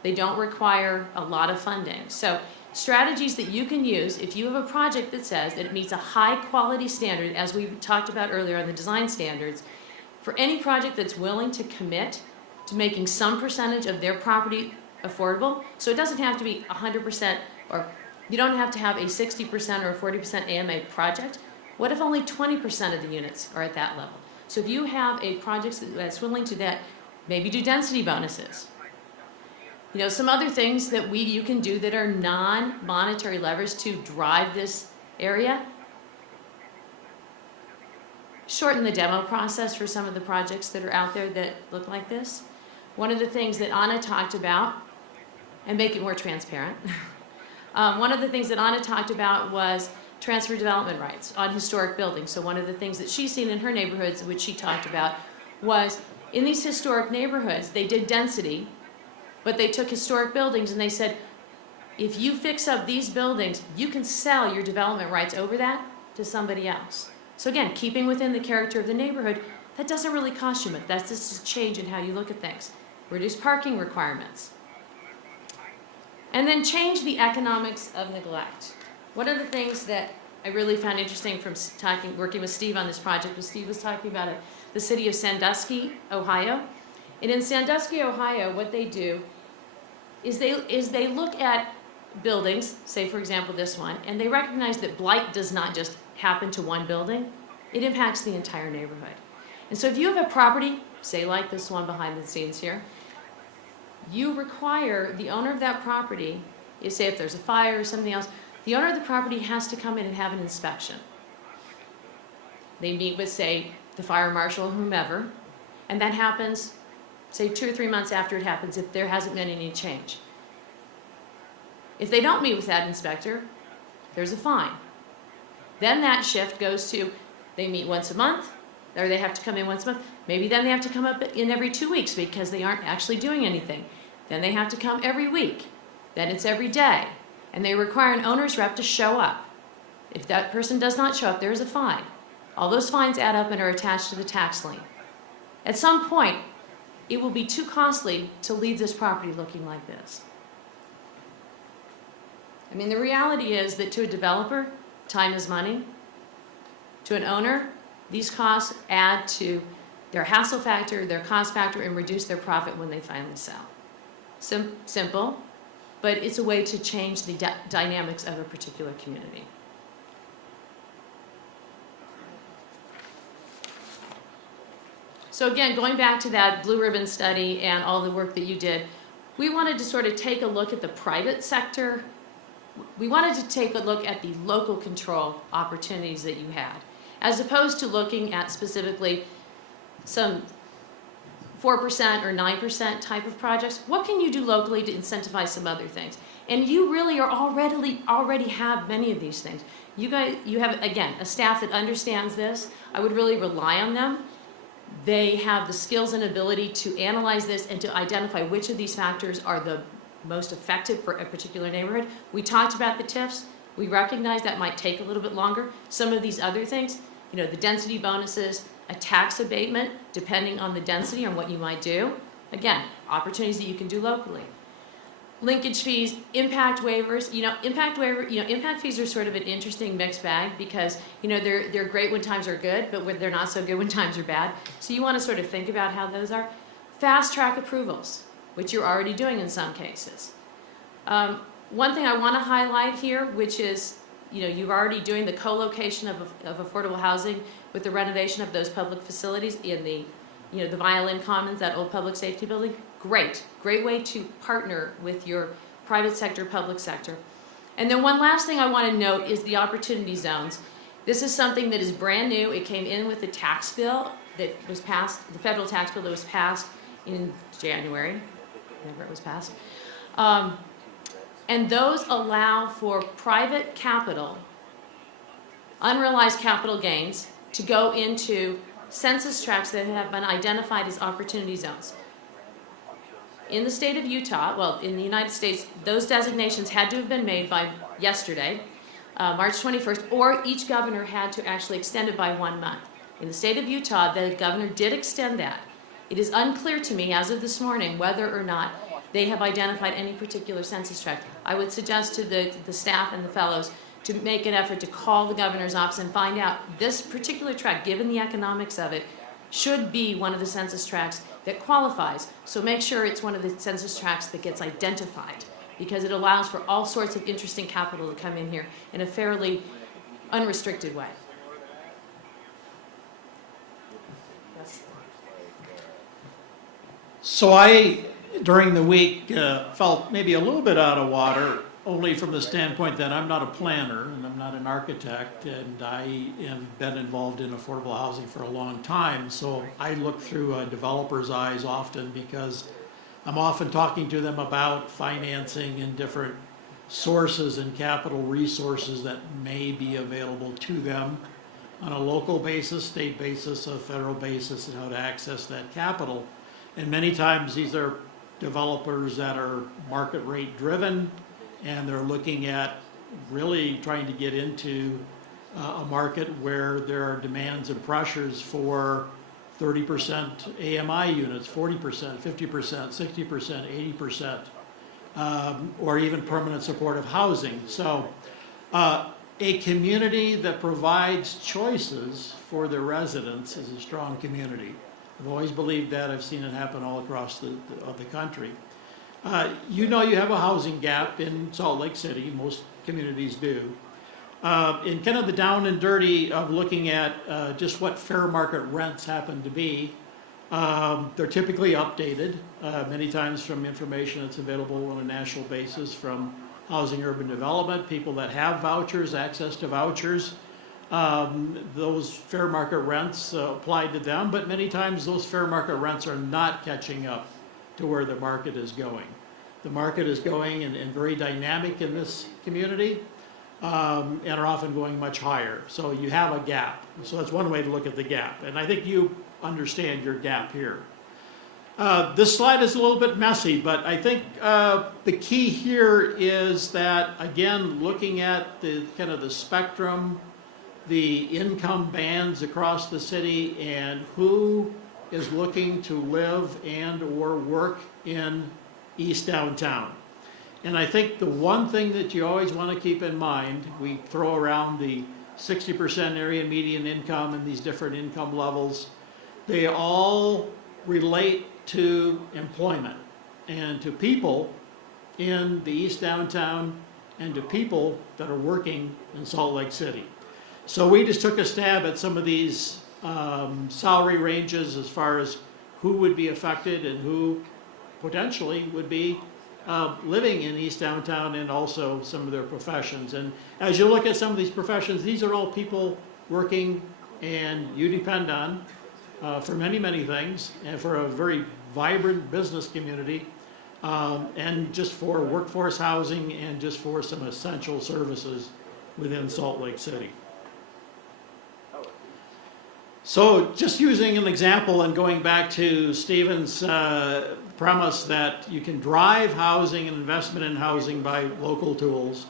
They don't require a lot of funding. So strategies that you can use if you have a project that says that it meets a high quality standard, as we talked about earlier on the design standards, for any project that's willing to commit to making some percentage of their property affordable. So it doesn't have to be 100%, or you don't have to have a 60% or a 40% AMA project. What if only 20% of the units are at that level? So if you have a project that's willing to that, maybe do density bonuses. Some other things that you can do that are non-monetary levers to drive this area. Shorten the demo process for some of the projects that are out there that look like this. One of the things that Anna talked about, and make it more transparent. One of the things that Anna talked about was transfer development rights on historic buildings. So one of the things that she's seen in her neighborhoods, which she talked about, was in these historic neighborhoods, they did density But they took historic buildings and they said, if you fix up these buildings, you can sell your development rights over that to somebody else. So again, keeping within the character of the neighborhood, that doesn't really cost you much. That's just a change in how you look at things. Reduce parking requirements. And then change the economics of neglect. One of the things that I really found interesting from working with Steve on this project was Steve was talking about the city of Sandusky, Ohio. And in Sandusky, Ohio, what they do is they look at buildings, say for example this one, and they recognize that blight does not just happen to one building, it impacts the entire neighborhood. And so if you have a property, say like this one behind the scenes here, you require the owner of that property, say if there's a fire or something else, the owner of the property has to come in and have an inspection. They meet with, say, the fire marshal or whomever, and that happens, say 2 or 3 months after it happens if there hasn't been any change. If they don't meet with that inspector, there's a fine. Then that shift goes to, they meet once a month, or they have to come in once a month. Maybe then they have to come up in every 2 weeks because they aren't actually doing anything. Then they have to come every week. Then it's every day. And they require an owner's rep to show up. If that person does not show up, there's a fine. All those fines add up and are attached to the tax lien. At some point, it will be too costly to leave this property looking like this. I mean, the reality is that to a developer, time is money. To an owner, these costs add to their hassle factor, their cost factor, and reduce their profit when they finally sell. Simple, but it's a way to change the dynamics of a particular community. So again, going back to that blue ribbon study and all the work that you did, we wanted to sort of take a look at the private sector. We wanted to take a look at the local control opportunities that you had, as opposed to looking at specifically some 4% or 9% type of projects. What can you do locally to incentivize some other things? And you really are already have many of these things. You have, again, a staff that understands this. I would really rely on them. They have the skills and ability to analyze this and to identify which of these factors are the most effective for a particular neighborhood. We talked about the TIFs. We recognize that might take a little bit longer. Some of these other things, the density bonuses, a tax abatement, depending on the density and what you might do. Again, opportunities that you can do locally. Linkage fees, impact waivers. Impact fees are sort of an interesting mixed bag because, they're great when times are good, but they're not so good when times are bad. So you want to sort of think about how those are. Fast track approvals, which you're already doing in some cases. One thing I want to highlight here, which is, you're already doing the co-location of affordable housing with the renovation of those public facilities in the, the Violin Commons, that old public safety building. Great way to partner with your private sector, public sector. And then one last thing I want to note is the opportunity zones. This is something that is brand new. It came in with the tax bill that was passed, the federal tax bill that was passed in January, whenever it was passed. And those allow for private capital, unrealized capital gains, to go into census tracts that have been identified as opportunity zones. In the state of Utah, well, in the United States, those designations had to have been made by yesterday, March 21st, or each governor had to actually extend it by 1 month. In the state of Utah, the governor did extend that. It is unclear to me, as of this morning, whether or not they have identified any particular census tract. I would suggest to the staff and the fellows to make an effort to call the governor's office and find out this particular tract, given the economics of it, should be one of the census tracts that qualifies. So make sure it's one of the census tracts that gets identified, because it allows for all sorts of interesting capital to come in here in a fairly unrestricted way. Yes. So I, during the week, felt maybe a little bit out of water, only from the standpoint that I'm not a planner and I'm not an architect, and I have been involved in affordable housing for a long time. So I look through a developer's eyes often, because I'm often talking to them about financing and different sources and capital resources that may be available to them on a local basis, state basis, a federal basis, and how to access that capital. And many times these are developers that are market rate driven, and they're looking at really trying to get into a market where there are demands and pressures for 30% AMI units, 40%, 50%, 60%, 80%, or even permanent supportive housing. So a community that provides choices for their residents is a strong community. I've always believed that. I've seen it happen all across the country. You know you have a housing gap in Salt Lake City. Most communities do. In kind of the down and dirty of looking at just what fair market rents happen to be, they're typically updated many times from information that's available on a national basis from Housing Urban Development, people that have vouchers, access to vouchers. Those fair market rents apply to them, but many times those fair market rents are not catching up to where the market is going. The market is going and very dynamic in this community, and are often going much higher. So you have a gap. So that's one way to look at the gap. And I think you understand your gap here. This slide is a little bit messy, but I think the key here is that, again, looking at the kind of the spectrum, the income bands across the city, and who is looking to live and or work in East Downtown. And I think the one thing that you always want to keep in mind, we throw around the 60% area median income and these different income levels, they all relate to employment and to people in the East Downtown and to people that are working in Salt Lake City. So we just took a stab at some of these salary ranges as far as who would be affected and who potentially would be living in East Downtown, and also some of their professions. And as you look at some of these professions, these are all people working and you depend on for many, many things, and for a very vibrant business community, and just for workforce housing and just for some essential services within Salt Lake City. So just using an example and going back to Stephen's premise that you can drive housing and investment in housing by local tools,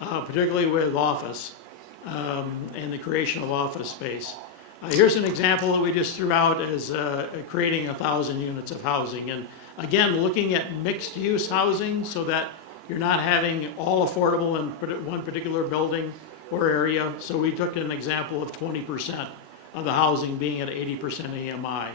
particularly with office and the creation of office space. Here's an example that we just threw out as creating 1,000 units of housing. And again, looking at mixed use housing so that you're not having all affordable in one particular building or area. So we took an example of 20% of the housing being at 80% AMI.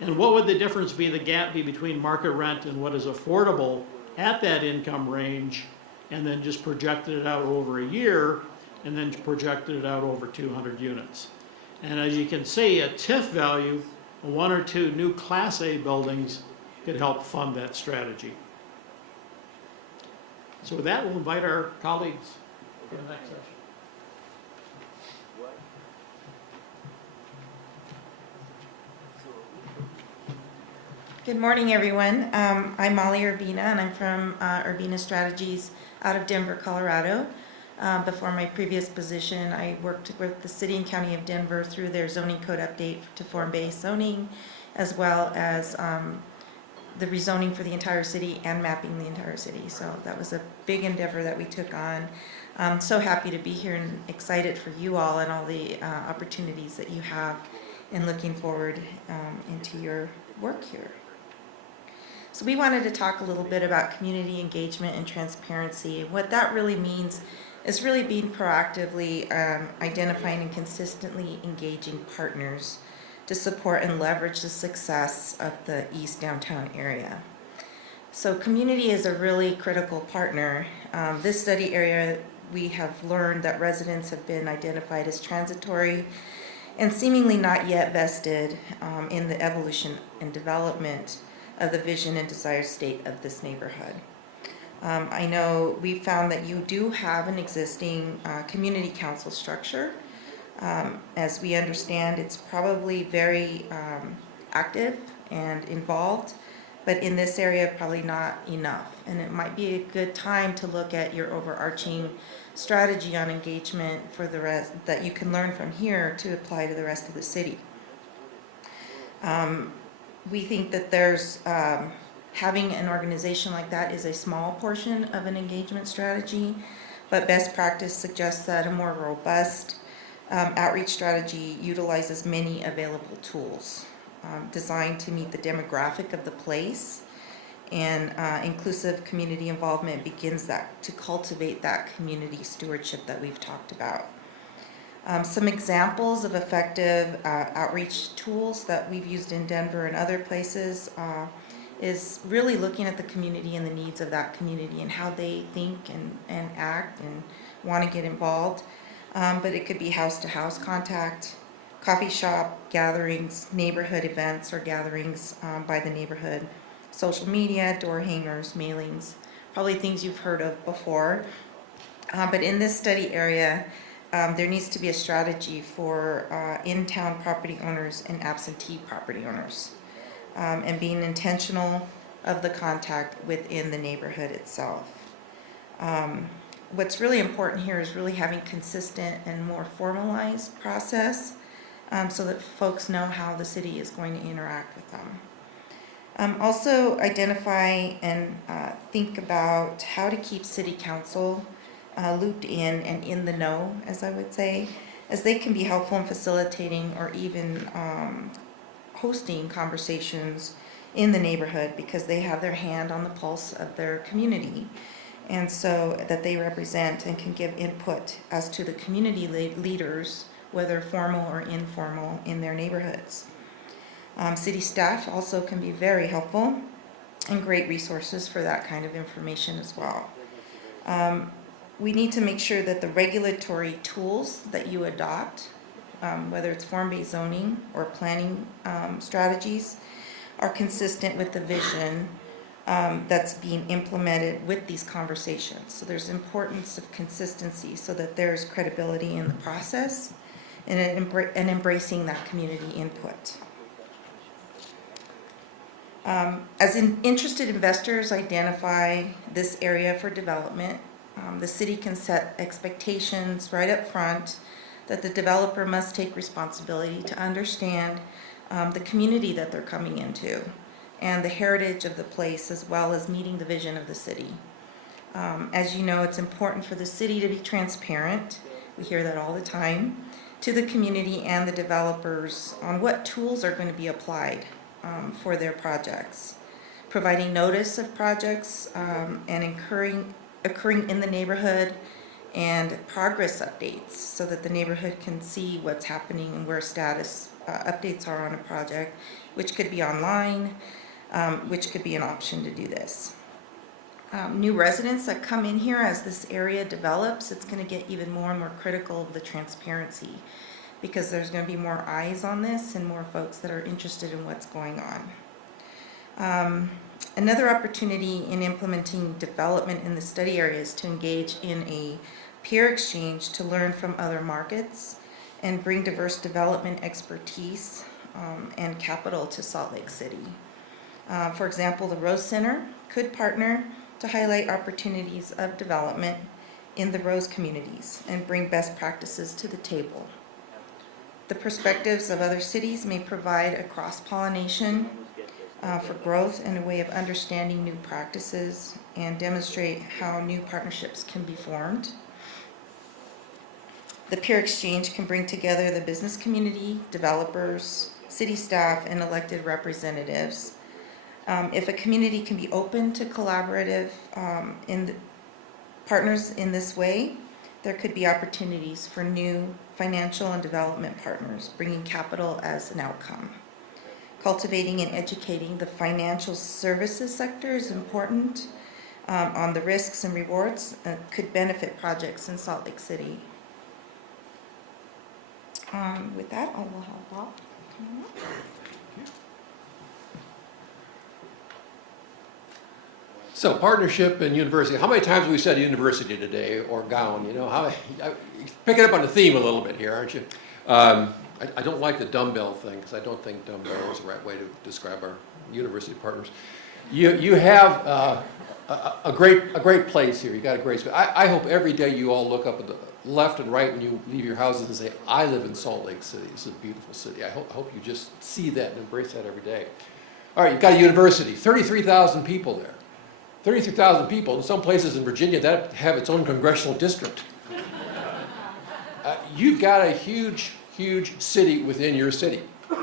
And what would the difference be, the gap be between market rent and what is affordable at that income range, and then just projected it out over a year, and then projected it out over 200 units. And as you can see, a TIF value, one or two new Class A buildings could help fund that strategy. So with that, we'll invite our colleagues for the next session. Good morning, everyone. I'm Molly Urbina, and I'm from Urbina Strategies out of Denver, Colorado. Before my previous position, I worked with the City and County of Denver through their zoning code update to form-based zoning, as well as the rezoning for the entire city and mapping the entire city. So that was a big endeavor that we took on. I'm so happy to be here and excited for you all and all the opportunities that you have, and looking forward into your work here. So we wanted to talk a little bit about community engagement and transparency. What that really means is really being proactively identifying and consistently engaging partners to support and leverage the success of the East Downtown area. So community is a really critical partner. This study area, we have learned that residents have been identified as transitory and seemingly not yet vested in the evolution and development of the vision and desired state of this neighborhood. I know we found that you do have an existing community council structure. As we understand, it's probably very active and involved, but in this area, probably not enough. And it might be a good time to look at your overarching strategy on engagement for the rest that you can learn from here to apply to the rest of the city. We think that there's having an organization like that is a small portion of an engagement strategy, but best practice suggests that a more robust outreach strategy utilizes many available tools designed to meet the demographic of the place, and inclusive community involvement begins to cultivate that community stewardship that we've talked about. Some examples of effective outreach tools that we've used in Denver and other places is really looking at the community and the needs of that community and how they think and act and want to get involved. But it could be house-to-house contact, coffee shop gatherings, neighborhood events or gatherings by the neighborhood, social media, door hangers, mailings, probably things you've heard of before. But in this study area, there needs to be a strategy for in-town property owners and absentee property owners, and being intentional of the contact within the neighborhood itself. What's really important here is really having consistent and more formalized process so that folks know how the city is going to interact with them. Also identify and think about how to keep city council looped in and in the know, as I would say, as they can be helpful in facilitating or even hosting conversations in the neighborhood because they have their hand on the pulse of their community, and so that they represent and can give input as to the community leaders, whether formal or informal, in their neighborhoods. City staff also can be very helpful and great resources for that kind of information as well. We need to make sure that the regulatory tools that you adopt, whether it's form-based zoning or planning strategies, are consistent with the vision that's being implemented with these conversations. So there's importance of consistency so that there's credibility in the process and embracing that community input. As interested investors identify this area for development, the city can set expectations right up front that the developer must take responsibility to understand the community that they're coming into and the heritage of the place, as well as meeting the vision of the city. As you know, it's important for the city to be transparent, we hear that all the time, to the community and the developers on what tools are going to be applied for their projects, providing notice of projects and occurring in the neighborhood, and progress updates so that the neighborhood can see what's happening and where status updates are on a project, which could be online, which could be an option to do this. New residents that come in here as this area develops, it's going to get even more and more critical of the transparency because there's going to be more eyes on this and more folks that are interested in what's going on. Another opportunity in implementing development in the study area is to engage in a peer exchange to learn from other markets and bring diverse development expertise and capital to Salt Lake City. For example, the Rose Center could partner to highlight opportunities of development in the Rose communities and bring best practices to the table. The perspectives of other cities may provide a cross-pollination for growth and a way of understanding new practices and demonstrate how new partnerships can be formed. The peer exchange can bring together the business community, developers, city staff, and elected representatives. If a community can be open to collaborative partners in this way, there could be opportunities for new financial and development partners, bringing capital as an outcome. Cultivating and educating the financial services sector is important on the risks and rewards could benefit projects in Salt Lake City. With that, I will have Bob come up. So partnership and university. How many times have we said university today, or gown? You know, picking up on the theme a little bit here, aren't you? I don't like the dumbbell thing because I don't think dumbbell is the right way to describe our university partners. You have a great place here. You got a great space. I hope every day you all look up at the left and right when you leave your houses and say, "I live in Salt Lake City. It's a beautiful city." I hope you just see that and embrace that every day. All right, you've got a university, 33,000 people there. 33,000 people. In some places in Virginia, that have its own congressional district. You've got a huge, huge city within your city,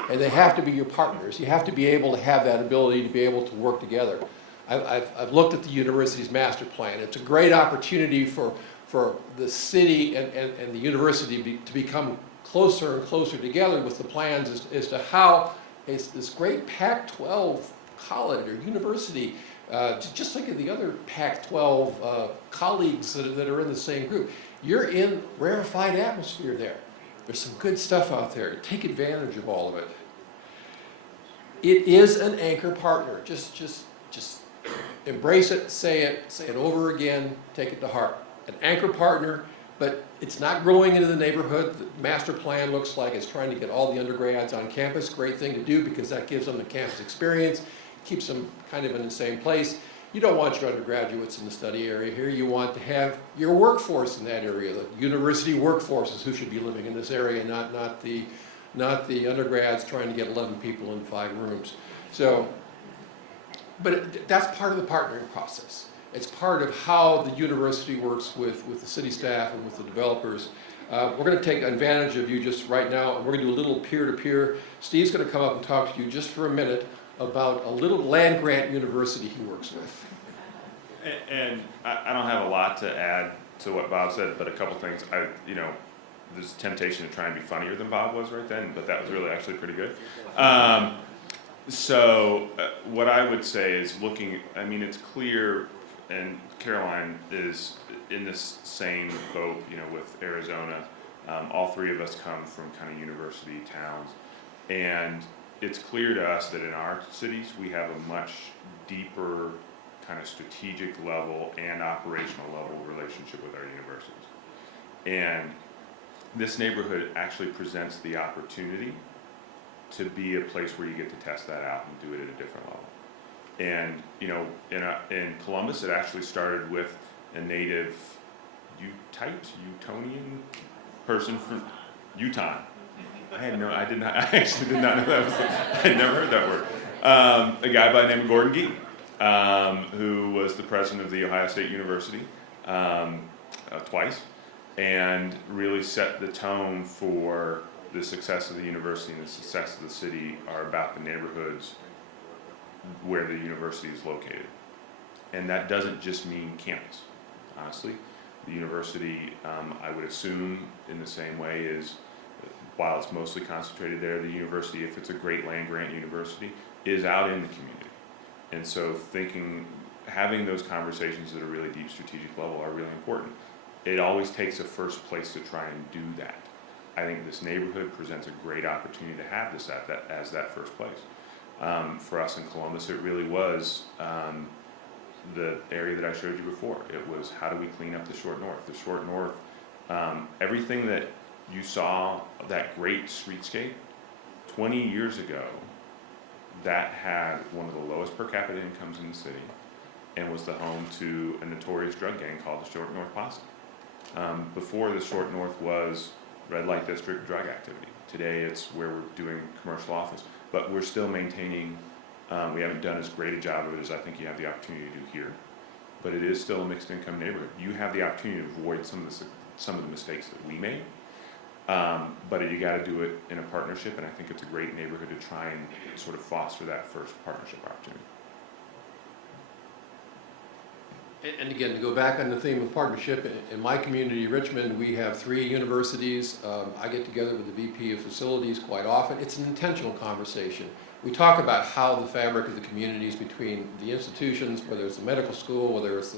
and they have to be your partners. You have to be able to have that ability to be able to work together. I've looked at the university's master plan. It's a great opportunity for the city and the university to become closer and closer together with the plans as to how this great Pac-12 college or university, just like the other Pac-12 colleagues that are in the same group. You're in rarefied atmosphere there. There's some good stuff out there. Take advantage of all of it. It is an anchor partner. Just embrace it, say it over again, take it to heart. An anchor partner, but it's not growing into the neighborhood. The master plan looks like it's trying to get all the undergrads on campus. Great thing to do because that gives them the campus experience, keeps them kind of in the same place. You don't want your undergraduates in the study area here. You want to have your workforce in that area. The university workforce is who should be living in this area, not the undergrads trying to get 11 people in 5 rooms. So, but that's part of the partnering process. It's part of how the university works with the city staff and with the developers. We're going to take advantage of you just right now, and we're going to do a little peer-to-peer. Steve's going to come up and talk to you just for a minute about a little land-grant university he works with. And I don't have a lot to add to what Bob said, but a couple things. There's a temptation to try and be funnier than Bob was right then, but that was really actually pretty good. What I would say is it's clear, and Caroline is in this same boat, with Arizona. All 3 of us come from kind of university towns, and it's clear to us that in our cities we have a much deeper kind of strategic level and operational level relationship with our universities. And this neighborhood actually presents the opportunity to be a place where you get to test that out and do it at a different level. And in Columbus, it actually started with a native Utonian person from Utah. I actually did not know that was I had never heard that word. A guy by the name of Gordon Gee, who was the president of the Ohio State University twice, and really set the tone for the success of the university and the success of the city are about the neighborhoods where the university is located. And that doesn't just mean campus, honestly. The university, I would assume in the same way, is while it's mostly concentrated there, the university, if it's a great land-grant university, is out in the community. And so having those conversations at a really deep strategic level are really important. It always takes a first place to try and do that. I think this neighborhood presents a great opportunity to have this as that first place. For us in Columbus, it really was the area that I showed you before. It was how do we clean up the Short North? The Short North, everything that you saw, that great streetscape, 20 years ago, that had one of the lowest per capita incomes in the city and was the home to a notorious drug gang called the Short North Posse. Before, the Short North was red light district drug activity. Today it's where we're doing commercial office, but we're still maintaining, we haven't done as great a job of it as I think you have the opportunity to do here, but it is still a mixed income neighborhood. You have the opportunity to avoid some of the mistakes that we made, but you got to do it in a partnership, and I think it's a great neighborhood to try and sort of foster that first partnership opportunity. And again, to go back on the theme of partnership, in my community, Richmond, we have 3 universities. I get together with the VP of facilities quite often. It's an intentional conversation. We talk about how the fabric of the communities between the institutions, whether it's the medical school, whether it's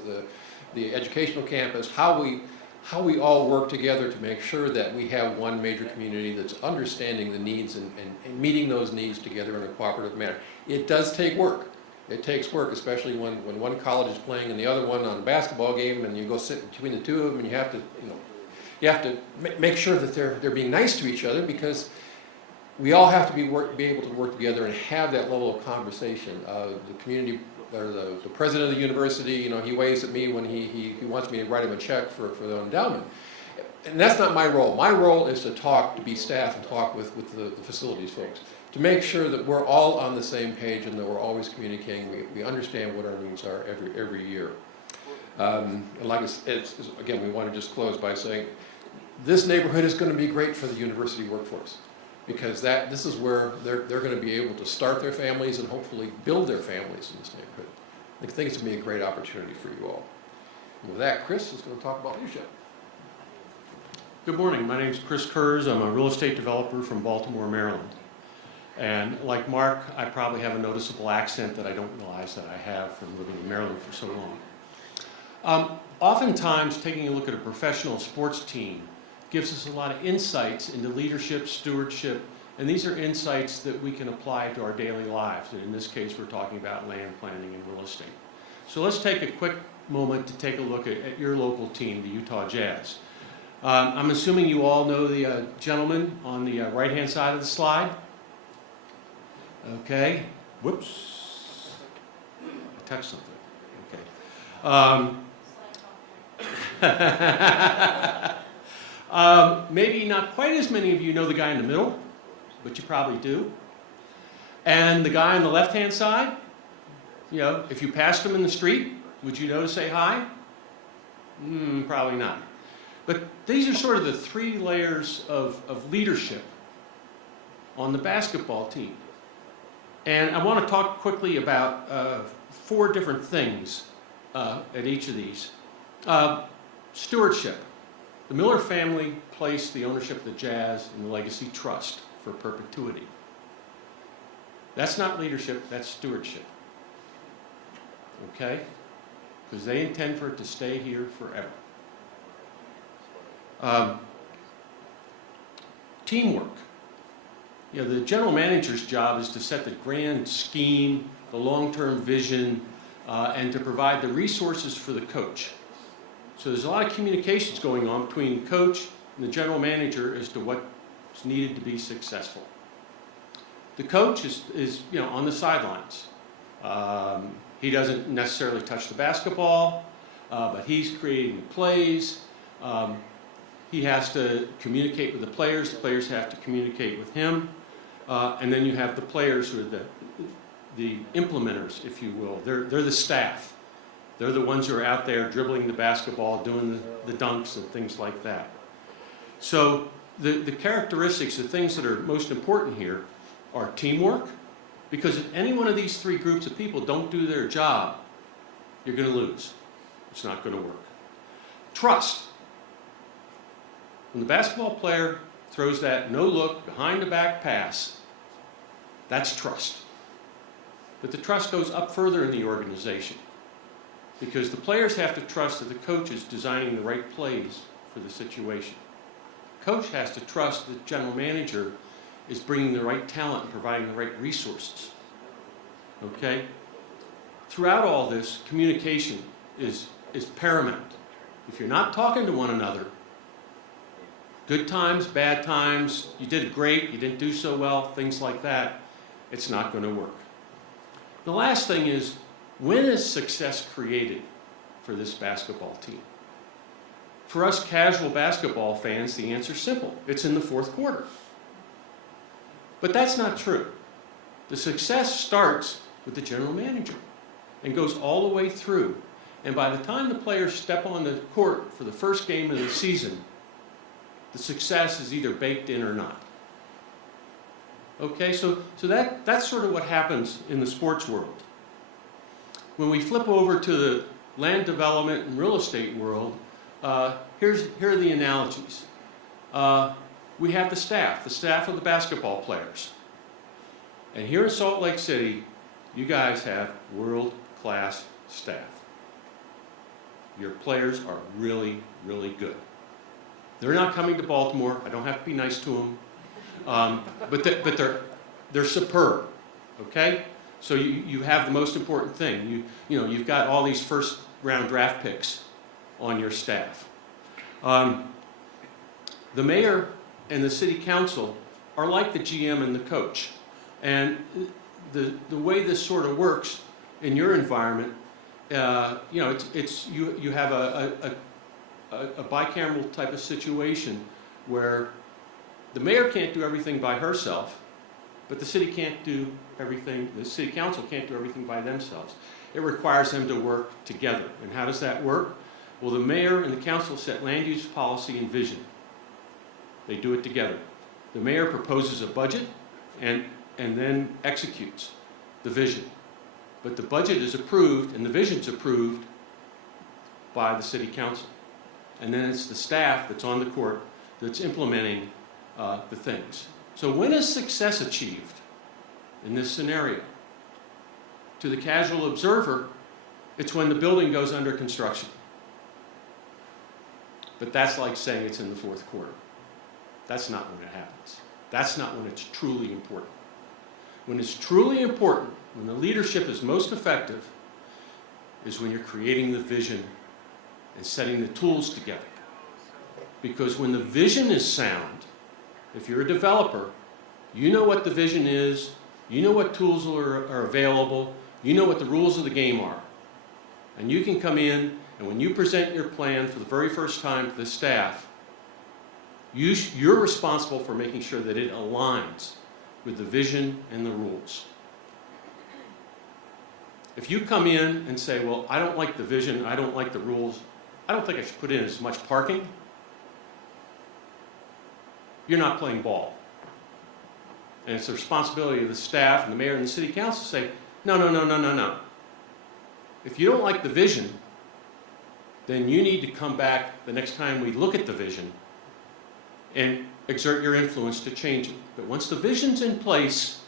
the educational campus, how we all work together to make sure that we have one major community that's understanding the needs and meeting those needs together in a cooperative manner. It does take work. It takes work, especially when one college is playing and the other one on a basketball game, and you go sit between the 2 of them, and you have to make sure that they're being nice to each other, because we all have to be able to work together and have that level of conversation. The community, or the president of the university, he waves at me when he wants me to write him a check for the endowment. And that's not my role. My role is to be staff and talk with the facilities folks. to make sure that we're all on the same page and that we're always communicating. We understand what our needs are every year. And like again, we want to just close by saying this neighborhood is going to be great for the university workforce, because this is where they're going to be able to start their families and hopefully build their families in this neighborhood. I think it's going to be a great opportunity for you all. And with that, Chris is going to talk about leadership. Good morning. My name is Chris Kurz. I'm a real estate developer from Baltimore, Maryland. And like Mark, I probably have a noticeable accent that I don't realize that I have from living in Maryland for so long. Oftentimes, taking a look at a professional sports team gives us a lot of insights into leadership, stewardship, and these are insights that we can apply to our daily lives. And in this case, we're talking about land planning and real estate. So let's take a quick moment to take a look at your local team, the Utah Jazz. I'm assuming you all know the gentleman on the right-hand side of the slide. Okay. Whoops. I touched something. Okay. Maybe not quite as many of you know the guy in the middle, but you probably do. And the guy on the left-hand side, you know, if you passed him in the street, would you know to say hi? Probably not. But these are sort of the three layers of leadership on the basketball team. And I want to talk quickly about 4 different things at each of these. Stewardship. The Miller family placed the ownership of the Jazz in the Legacy Trust for perpetuity. That's not leadership, that's stewardship. Okay? Because they intend for it to stay here forever. Teamwork. You know, the general manager's job is to set the grand scheme, the long-term vision, and to provide the resources for the coach. So there's a lot of communications going on between the coach and the general manager as to what's needed to be successful. The coach is you know, on the sidelines. He doesn't necessarily touch the basketball, but he's creating the plays. He has to communicate with the players have to communicate with him. And then you have the players who are the implementers, if you will. They're the staff. They're the ones who are out there dribbling the basketball, doing the dunks and things like that. So the characteristics, the things that are most important here are teamwork, because if any one of these 3 groups of people don't do their job, you're going to lose. It's not going to work. Trust. When the basketball player throws that no-look, behind-the-back pass, that's trust. But the trust goes up further in the organization, because the players have to trust that the coach is designing the right plays for the situation. The coach has to trust that the general manager is bringing the right talent and providing the right resources. Okay? Throughout all this, communication is paramount. If you're not talking to one another, good times, bad times, you did great, you didn't do so well, things like that, it's not going to work. The last thing is, when is success created for this basketball team? For us casual basketball fans, the answer is simple. It's in the 4th quarter. But that's not true. The success starts with the general manager and goes all the way through. And by the time the players step on the court for the first game of the season, the success is either baked in or not. Okay, so that's sort of what happens in the sports world. When we flip over to the land development and real estate world, here are the analogies. We have the staff of the basketball players. And here in Salt Lake City, you guys have world-class staff. Your players are really, really good. They're not coming to Baltimore. I don't have to be nice to them. But they're superb, okay? So you have the most important thing. You've got all these first-round draft picks on your staff. The mayor and the city council are like the GM and the coach. And the way this sort of works in your environment, you have a bicameral type of situation where the mayor can't do everything by herself, But the city can't do everything, the city council can't do everything by themselves. It requires them to work together. And how does that work? Well, the mayor and the council set land use policy and vision. They do it together. The mayor proposes a budget and then executes the vision. But the budget is approved and the vision's approved by the city council. And then it's the staff that's on the court that's implementing the things. So when is success achieved in this scenario? To the casual observer, it's when the building goes under construction. But that's like saying it's in the fourth quarter. That's not when it happens. That's not when it's truly important. When it's truly important, when the leadership is most effective, is when you're creating the vision and setting the tools together. Because when the vision is sound, if you're a developer, you know what the vision is, you know what tools are available, you know what the rules of the game are. And you can come in, and when you present your plan for the very first time to the staff, you're responsible for making sure that it aligns with the vision and the rules. If you come in and say, well, I don't like the vision, I don't like the rules, I don't think I should put in as much parking, you're not playing ball. And it's the responsibility of the staff and the mayor and the city council to say, no. If you don't like the vision, then you need to come back the next time we look at the vision and exert your influence to change it. But once the vision's in place,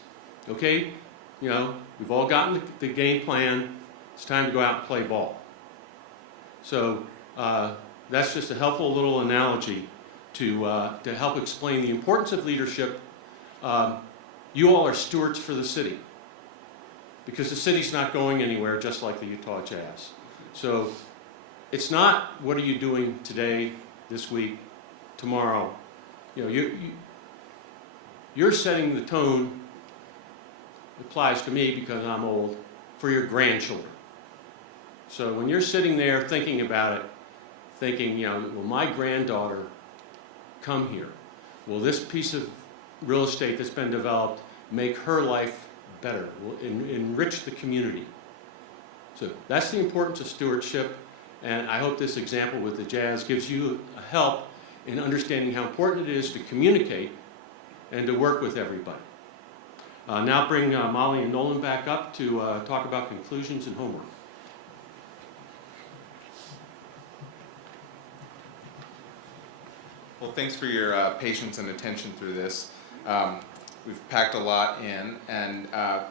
okay, we've all gotten the game plan, it's time to go out and play ball. So that's just a helpful little analogy to help explain the importance of leadership. You all are stewards for the city, because the city's not going anywhere, just like the Utah Jazz. So it's not what are you doing today, this week, tomorrow. You're setting the tone, applies to me because I'm old, for your grandchildren. So when you're sitting there thinking about it, thinking, will my granddaughter come here? Will this piece of real estate that's been developed make her life better? Will enrich the community? So that's the importance of stewardship, and I hope this example with the Jazz gives you a help in understanding how important it is to communicate and to work with everybody. Now bring Molly and Nolan back up to talk about conclusions and homework. Well, thanks for your patience and attention through this. We've packed a lot in, and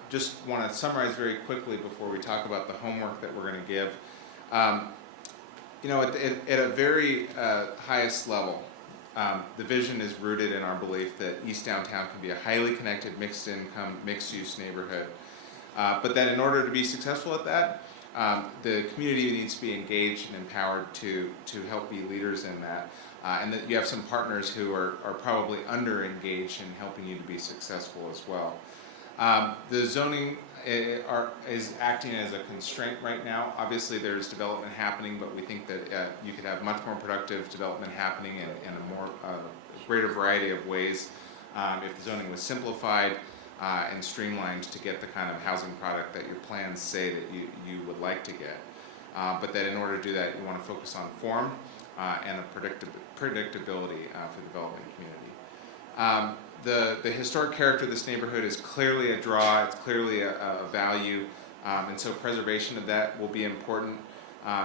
just want to summarize very quickly before we talk about the homework that we're going to give. At a very highest level, the vision is rooted in our belief that East Downtown can be a highly connected, mixed-income, mixed-use neighborhood. But that in order to be successful at that, the community needs to be engaged and empowered to help be leaders in that. And that you have some partners who are probably under-engaged in helping you to be successful as well. The zoning is acting as a constraint right now. Obviously there's development happening, but we think that you could have much more productive development happening in a more greater variety of ways if the zoning was simplified and streamlined to get the kind of housing product that your plans say that you would like to get. But that in order to do that, you want to focus on form and the predictability for the development community. The historic character of this neighborhood is clearly a draw, it's clearly a value, and so preservation of that will be important.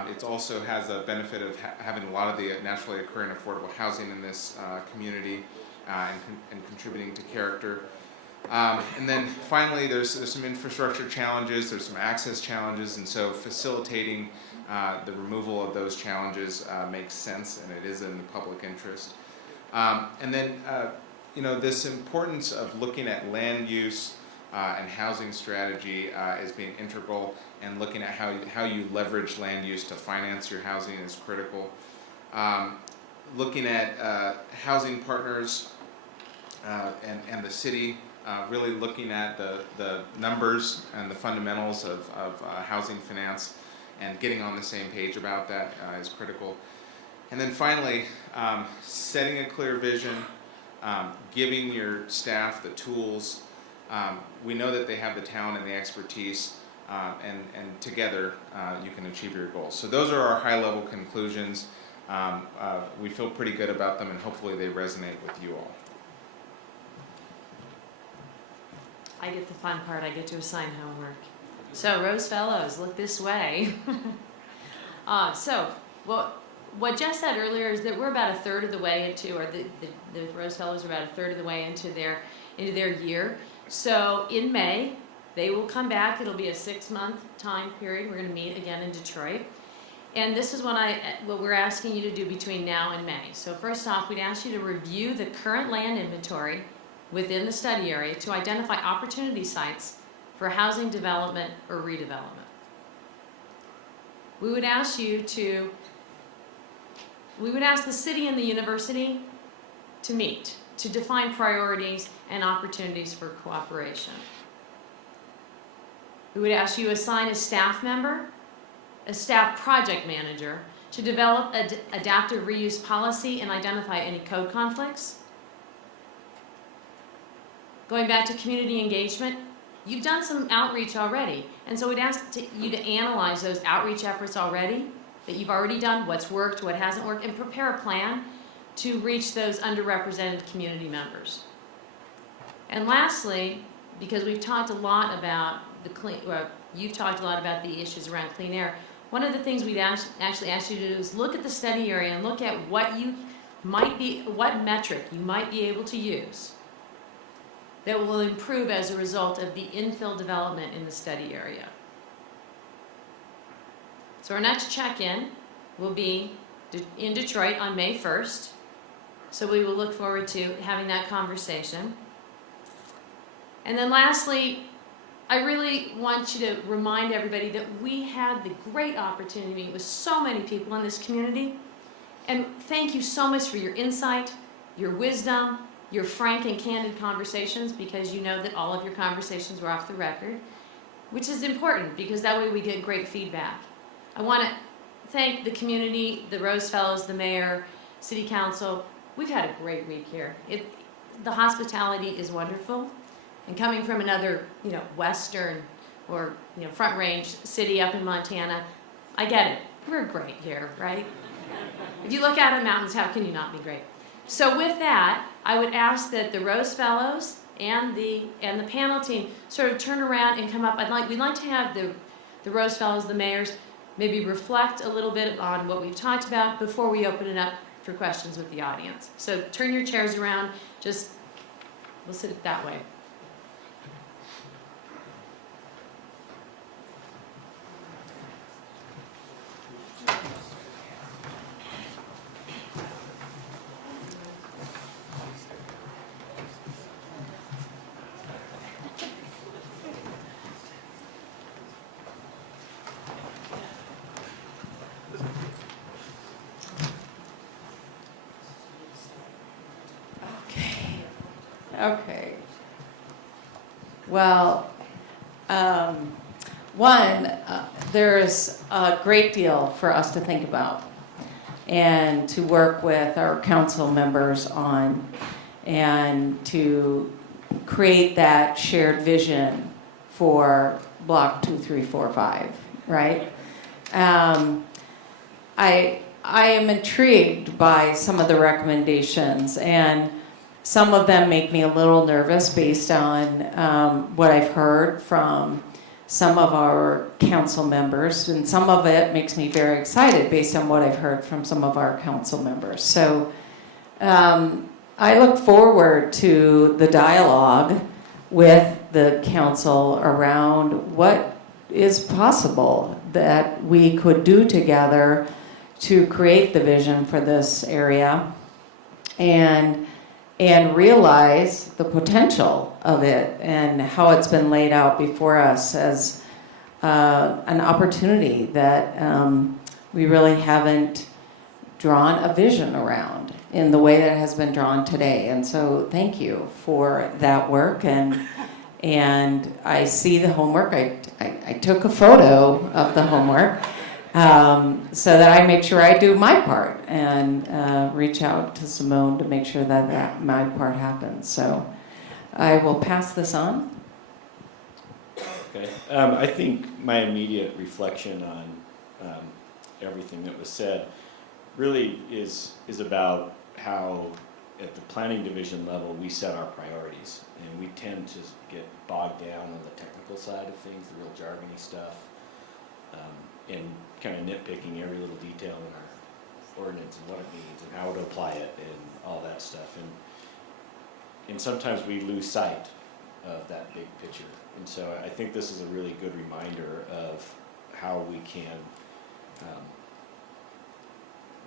It also has a benefit of having a lot of the naturally occurring affordable housing in this community and contributing to character. And then finally, there's some infrastructure challenges, there's some access challenges, and so facilitating the removal of those challenges makes sense, and it is in the public interest. And then, this importance of looking at land use and housing strategy as being integral, and looking at how you leverage land use to finance your housing is critical. Looking at housing partners and the city, really looking at the numbers and the fundamentals of housing finance and getting on the same page about that is critical. And then finally, setting a clear vision, giving your staff the tools We know that they have the talent and the expertise, and together you can achieve your goals. So those are our high-level conclusions. We feel pretty good about them, and hopefully they resonate with you all. I get the fun part, I get to assign homework. So Rose Fellows, look this way. So what Jess said earlier is that we're about a third of the way into, or the Rose Fellows are about a third of the way into their year. So in May, they will come back. It'll be a 6-month time period. We're going to meet again in Detroit. And this is what we're asking you to do between now and May. So first off, we'd ask you to review the current land inventory within the study area to identify opportunity sites for housing development or redevelopment. We would ask the city and the university to meet, to define priorities and opportunities for cooperation. We would ask you to assign a staff member, a staff project manager, to develop an adaptive reuse policy and identify any code conflicts. Going back to community engagement, you've done some outreach already, and so we'd ask you to analyze those outreach efforts already, that you've already done, what's worked, what hasn't worked, and prepare a plan to reach those underrepresented community members. And lastly, because we've talked a lot about you've talked a lot about the issues around clean air, one of the things we'd actually ask you to do is look at the study area and look at what metric you might be able to use that will improve as a result of the infill development in the study area. So our next check-in will be in Detroit on May 1st. So we will look forward to having that conversation. And then lastly, I really want you to remind everybody that we had the great opportunity to meet with so many people in this community. And thank you so much for your insight, your wisdom, your frank and candid conversations, because you know that all of your conversations were off the record, which is important because that way we get great feedback. I want to thank the community, the Rose Fellows, the mayor, city council. We've had a great week here. The hospitality is wonderful. And coming from another, western or, front range city up in Montana, I get it. We're great here, right? If you look out at mountains, how can you not be great? So with that, I would ask that the Rose Fellows and the panel team sort of turn around and come up. We'd like to have the Rose Fellows, the mayors, maybe reflect a little bit on what we've talked about before we open it up for questions with the audience. So turn your chairs around, we'll sit it that way. Okay. Well, there's a great deal for us to think about and to work with our council members on, and to create that shared vision for Block 2, 3, 4, 5, right? I am intrigued by some of the recommendations, and some of them make me a little nervous based on what I've heard from some of our council members, and some of it makes me very excited based on what I've heard from some of our council members. So I look forward to the dialogue with the council around what is possible that we could do together to create the vision for this area and realize the potential of it and how it's been laid out before us as an opportunity that we really haven't drawn a vision around in the way that it has been drawn today. And so thank you for that work. And I see the homework. I took a photo of the homework so that I make sure I do my part and reach out to Simone to make sure that my part happens. So I will pass this on. Okay. I think my immediate reflection on everything that was said really is about how at the planning division level we set our priorities, and we tend to get bogged down on the technical side of things, the real jargony stuff, and kind of nitpicking every little detail in our ordinance and what it means and how to apply it and all that stuff. And sometimes we lose sight of that big picture. And so I think this is a really good reminder of how we can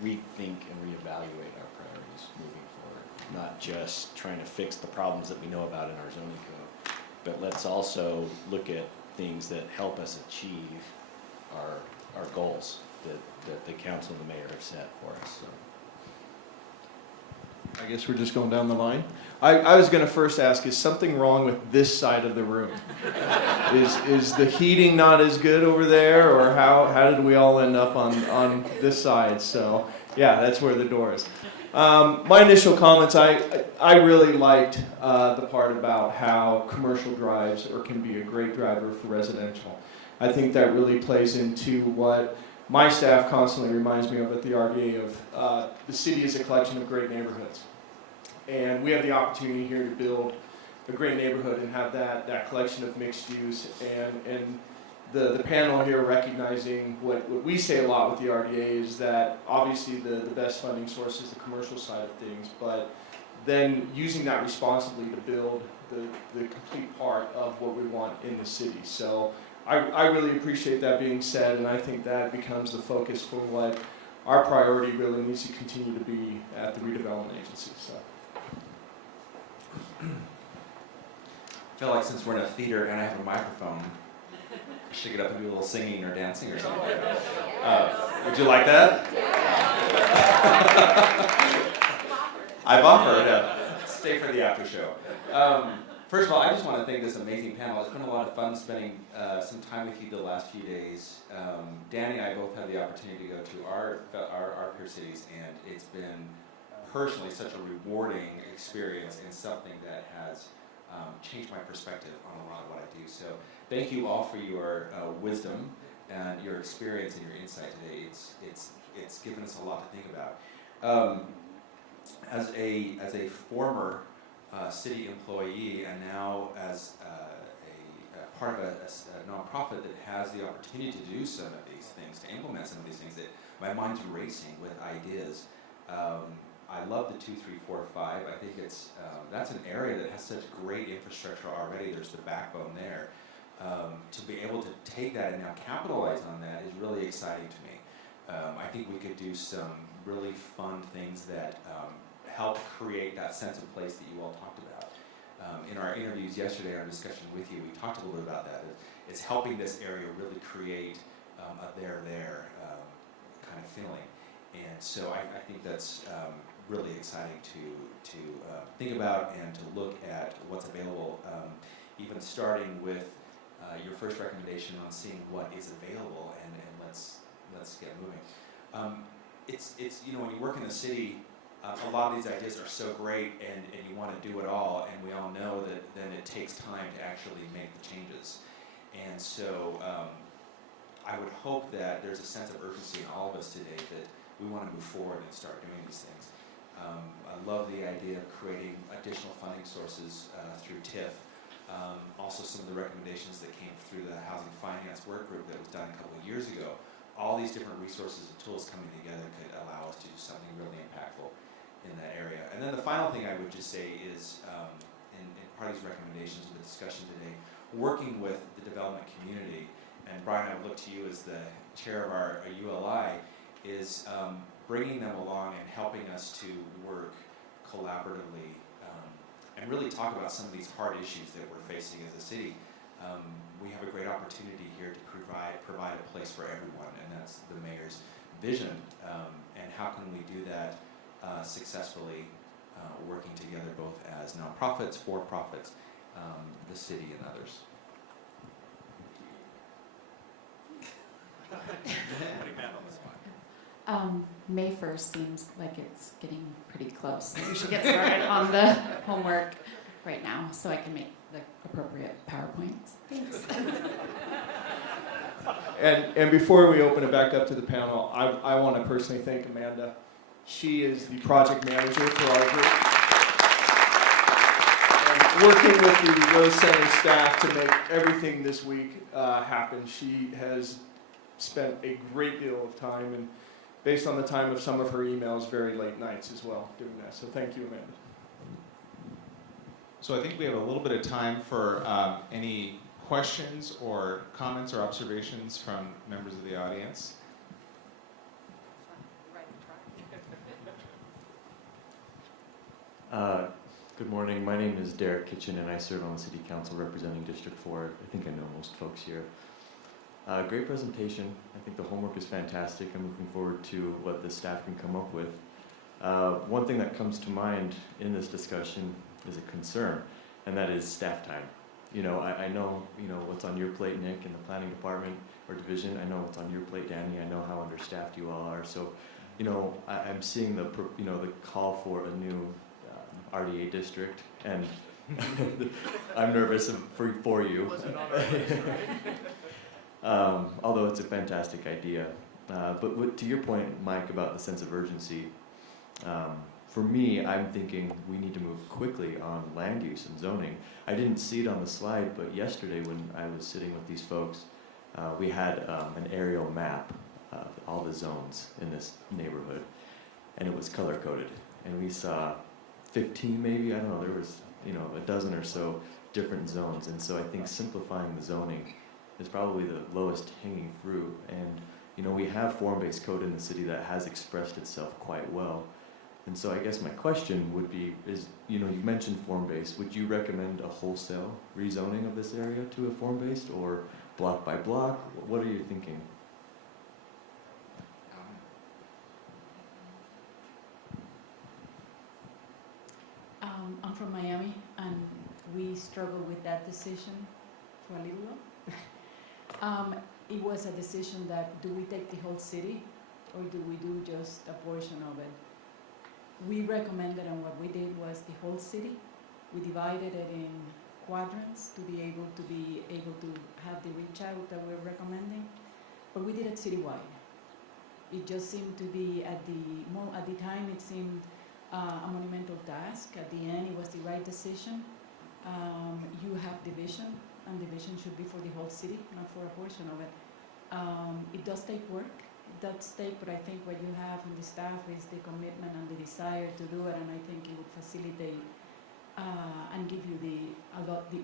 rethink and reevaluate our priorities moving forward. Not just trying to fix the problems that we know about in our zoning code, but let's also look at things that help us achieve our goals that the council and the mayor have set for us. So. I guess we're just going down the line. I was going to first ask, is something wrong with this side of the room? Is the heating not as good over there, or how did we all end up on this side? So yeah, that's where the door is. My initial comments, I really liked the part about how commercial drives can be a great driver for residential. I think that really plays into what my staff constantly reminds me of at the RDA of the city is a collection of great neighborhoods. And we have the opportunity here to build a great neighborhood and have that collection of mixed use. And the panel here recognizing what we say a lot with the RDA is that obviously the best funding source is the commercial side of things, but then using that responsibly to build the complete part of what we want in the city. So I really appreciate that being said, and I think that becomes the focus for what our priority really needs to continue to be at the redevelopment agency. So. I feel like since we're in a theater and I have a microphone, I should get up and do a little singing or dancing or something. Would you like that? I've offered. Stay for the after show. First of all, I just want to thank this amazing panel. It's been a lot of fun spending some time with you the last few days. Danny and I both had the opportunity to go to our peer cities, and it's been personally such a rewarding experience and something that has changed my perspective on a lot of what I do. So thank you all for your wisdom and your experience and your insight today. It's given us a lot to think about. As a former city employee, and now as a part of a nonprofit that has the opportunity to do some of these things, to implement some of these things, that my mind's racing with ideas. I love the 2, 3, 4, 5. I think that's an area that has such great infrastructure already. There's the backbone there. To be able to take that and now capitalize on that is really exciting to me. I think we could do some really fun things that help create that sense of place that you all talked about. In our interviews yesterday, our discussion with you, we talked a little bit about that. It's helping this area really create a there kind of feeling. And so I think that's really exciting to think about and to look at what's available, even starting with your first recommendation on seeing what is available, and let's get moving. It's when you work in the city, a lot of these ideas are so great, and you want to do it all, and we all know that then it takes time to actually make the changes. And so I would hope that there's a sense of urgency in all of us today that we want to move forward and start doing these things. I love the idea of creating additional funding sources through TIF. Also some of the recommendations that came through the Housing Finance Work Group that was done a couple of years ago. All these different resources and tools coming together could allow us to do something really impactful in that area. And then the final thing I would just say is, in part of these recommendations of the discussion today, working with the development community, and Brian, I would look to you as the chair of our ULI, is bringing them along and helping us to work collaboratively and really talk about some of these hard issues that we're facing as a city. We have a great opportunity here to provide a place for everyone, and that's the mayor's vision. And how can we do that successfully, working together both as nonprofits, for-profits, the city, and others. May 1st seems like it's getting pretty close. We should get started on the homework right now so I can make the appropriate PowerPoints. Thanks. And before we open it back up to the panel, I want to personally thank Amanda. She is the project manager for our group. And working with the Rose Center staff to make everything this week happen, she has spent a great deal of time, and based on the time of some of her emails, very late nights as well doing that. So thank you, Amanda. So I think we have a little bit of time for any questions or comments or observations from members of the audience. Good morning. My name is Derek Kitchen, and I serve on the City Council representing District 4. I think I know most folks here. Great presentation. I think the homework is fantastic. I'm looking forward to what the staff can come up with. One thing that comes to mind in this discussion is a concern, and that is staff time. You know, I know, you know, what's on your plate, Nick, in the planning department or division. I know what's on your plate, Danny. I know how understaffed you all are. So, you know, I'm seeing the call for a new RDA district, and I'm nervous for you. Although it's a fantastic idea. But to your point, Mike, about the sense of urgency, for me, I'm thinking we need to move quickly on land use and zoning. I didn't see it on the slide, but yesterday when I was sitting with these folks, we had an aerial map of all the zones in this neighborhood, and it was color-coded. And we saw 15 maybe, I don't know, there was, you know, a dozen or so different zones. And so I think simplifying the zoning is probably the lowest hanging fruit. And, you know, we have form-based code in the city that has expressed itself quite well. And so I guess my question would be, is, you know, you mentioned form-based. Would you recommend a wholesale rezoning of this area to a form-based, or block by block? What are you thinking? I'm from Miami, and we struggled with that decision for a little while. It was a decision that, do we take the whole city, or do we do just a portion of it? We recommended, and what we did was the whole city. We divided it in quadrants to be able to have the reach out that we're recommending, but we did it citywide. It just seemed to be at the time it seemed a monumental task. At the end, it was the right decision. You have division, and division should be for the whole city, not for a portion of it. It does take work. It does take, but I think what you have in the staff is the commitment and the desire to do it, and I think it would facilitate and give you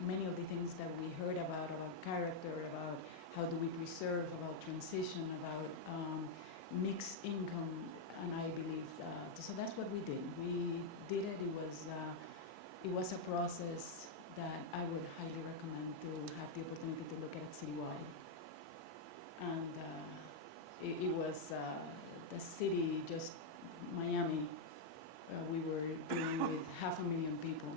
many of the things that we heard about character, about how do we preserve, about transition, about mixed income, and I believe so that's what we did. We did it. It was a process that I would highly recommend to have the opportunity to look at it citywide. And it was the city, just Miami. We were dealing with 500,000 people,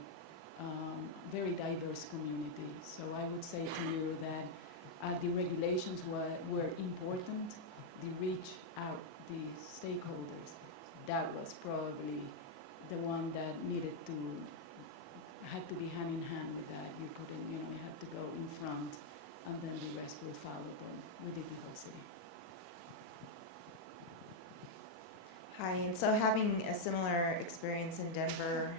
very diverse community. So I would say to you that the regulations were important. The reach out, the stakeholders, that was probably the one that had to be hand in hand with that. You couldn't, you had to go in front, and then the rest will follow, but we did the whole city. Hi, and so having a similar experience in Denver,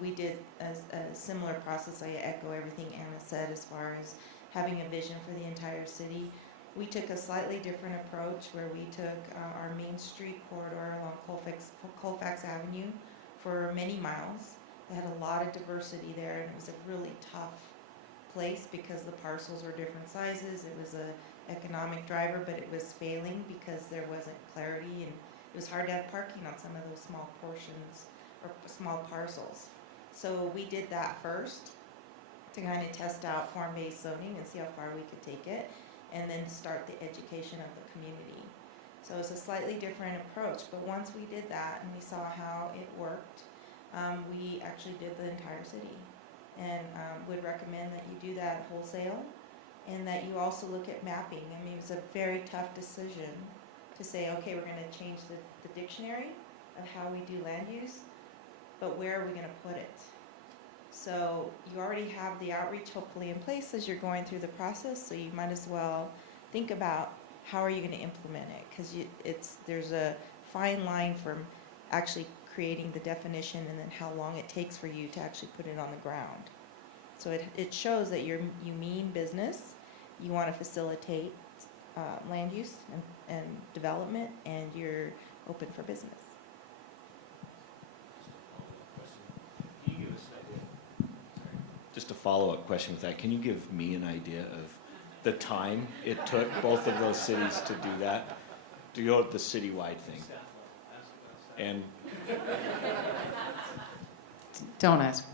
we did a similar process. I echo everything Anna said as far as having a vision for the entire city. We took a slightly different approach where we took our Main Street corridor along Colfax Avenue for many miles. They had a lot of diversity there, and it was a really tough place because the parcels were different sizes. It was an economic driver, but it was failing because there wasn't clarity, and it was hard to have parking on some of those small portions or small parcels. So we did that first to kind of test out form-based zoning and see how far we could take it, and then start the education of the community. So it's a slightly different approach, but once we did that and we saw how it worked, we actually did the entire city, and would recommend that you do that wholesale, and that you also look at mapping. I mean, it was a very tough decision to say, okay, we're going to change the dictionary of how we do land use, but where are we going to put it? So you already have the outreach hopefully in place as you're going through the process, so you might as well think about how are you going to implement it, because there's a fine line from actually creating the definition and then how long it takes for you to actually put it on the ground. So it shows that you mean business, you want to facilitate land use and development, and you're open for business. Just a follow-up question with that. Can you give me an idea of the time it took both of those cities to do that, to go with the citywide thing? And Don't ask.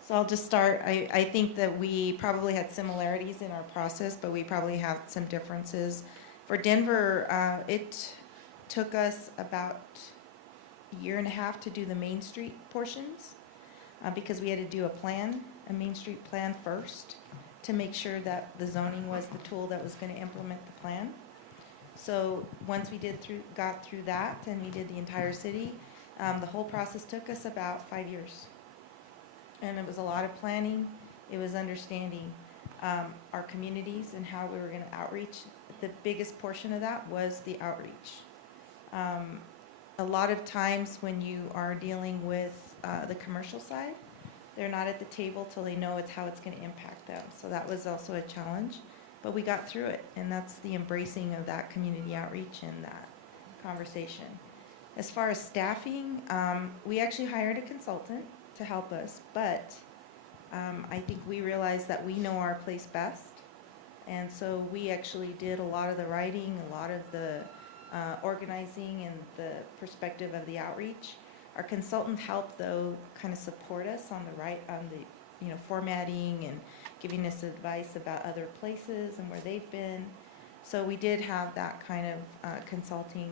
So I'll just start. I think that we probably had similarities in our process, but we probably have some differences. For Denver, it took us about a year and a half to do the Main Street portions because we had to do a Main Street plan first to make sure that the zoning was the tool that was going to implement the plan. So once we got through that and we did the entire city, the whole process took us about 5 years. And it was a lot of planning. It was understanding our communities and how we were going to outreach. The biggest portion of that was the outreach. A lot of times when you are dealing with the commercial side, they're not at the table till they know how it's going to impact them. So that was also a challenge. But we got through it, and that's the embracing of that community outreach and that conversation. As far as staffing, we actually hired a consultant to help us, but I think we realized that we know our place best, and so we actually did a lot of the writing, a lot of the organizing, and the perspective of the outreach. Our consultant helped, though, kind of support us on the formatting and giving us advice about other places and where they've been. So we did have that kind of consulting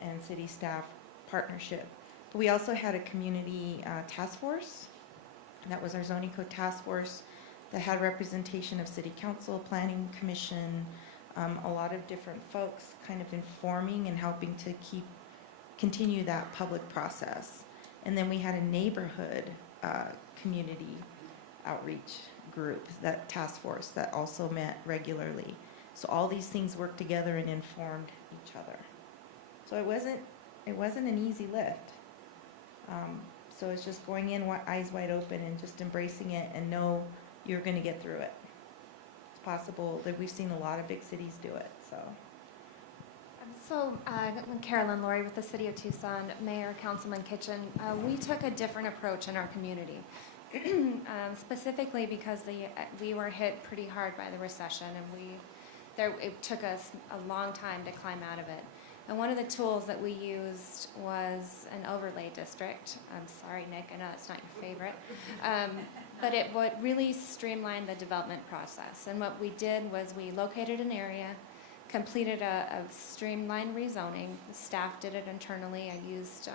and city staff partnership. But we also had a community task force. That was our zoning code task force that had representation of city council, planning commission, a lot of different folks kind of informing and helping to continue that public process. And then we had a neighborhood community outreach group, that task force that also met regularly. So all these things worked together and informed each other. So it wasn't an easy lift. So it's just going in eyes wide open and just embracing it and know you're going to get through it. It's possible that we've seen a lot of big cities do it. So, I'm Carolyn Laurie with the City of Tucson, Mayor, Councilman Kitchen. We took a different approach in our community, specifically because we were hit pretty hard by the recession, and it took us a long time to climb out of it. And one of the tools that we used was an overlay district. I'm sorry, Nick, I know it's not your favorite. But it would really streamline the development process. And what we did was we located an area, completed a streamlined rezoning. The staff did it internally. I used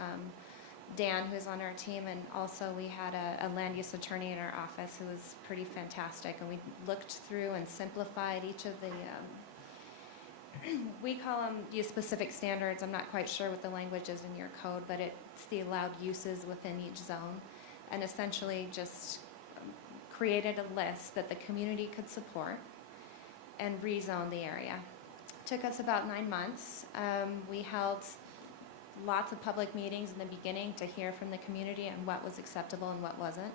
Dan, who's on our team, and also we had a land use attorney in our office who was pretty fantastic. And we looked through and simplified each of the we call them use-specific standards. I'm not quite sure what the language is in your code, but it's the allowed uses within each zone, and essentially just created a list that the community could support and rezone the area. It took us about 9 months. We held lots of public meetings in the beginning to hear from the community and what was acceptable and what wasn't.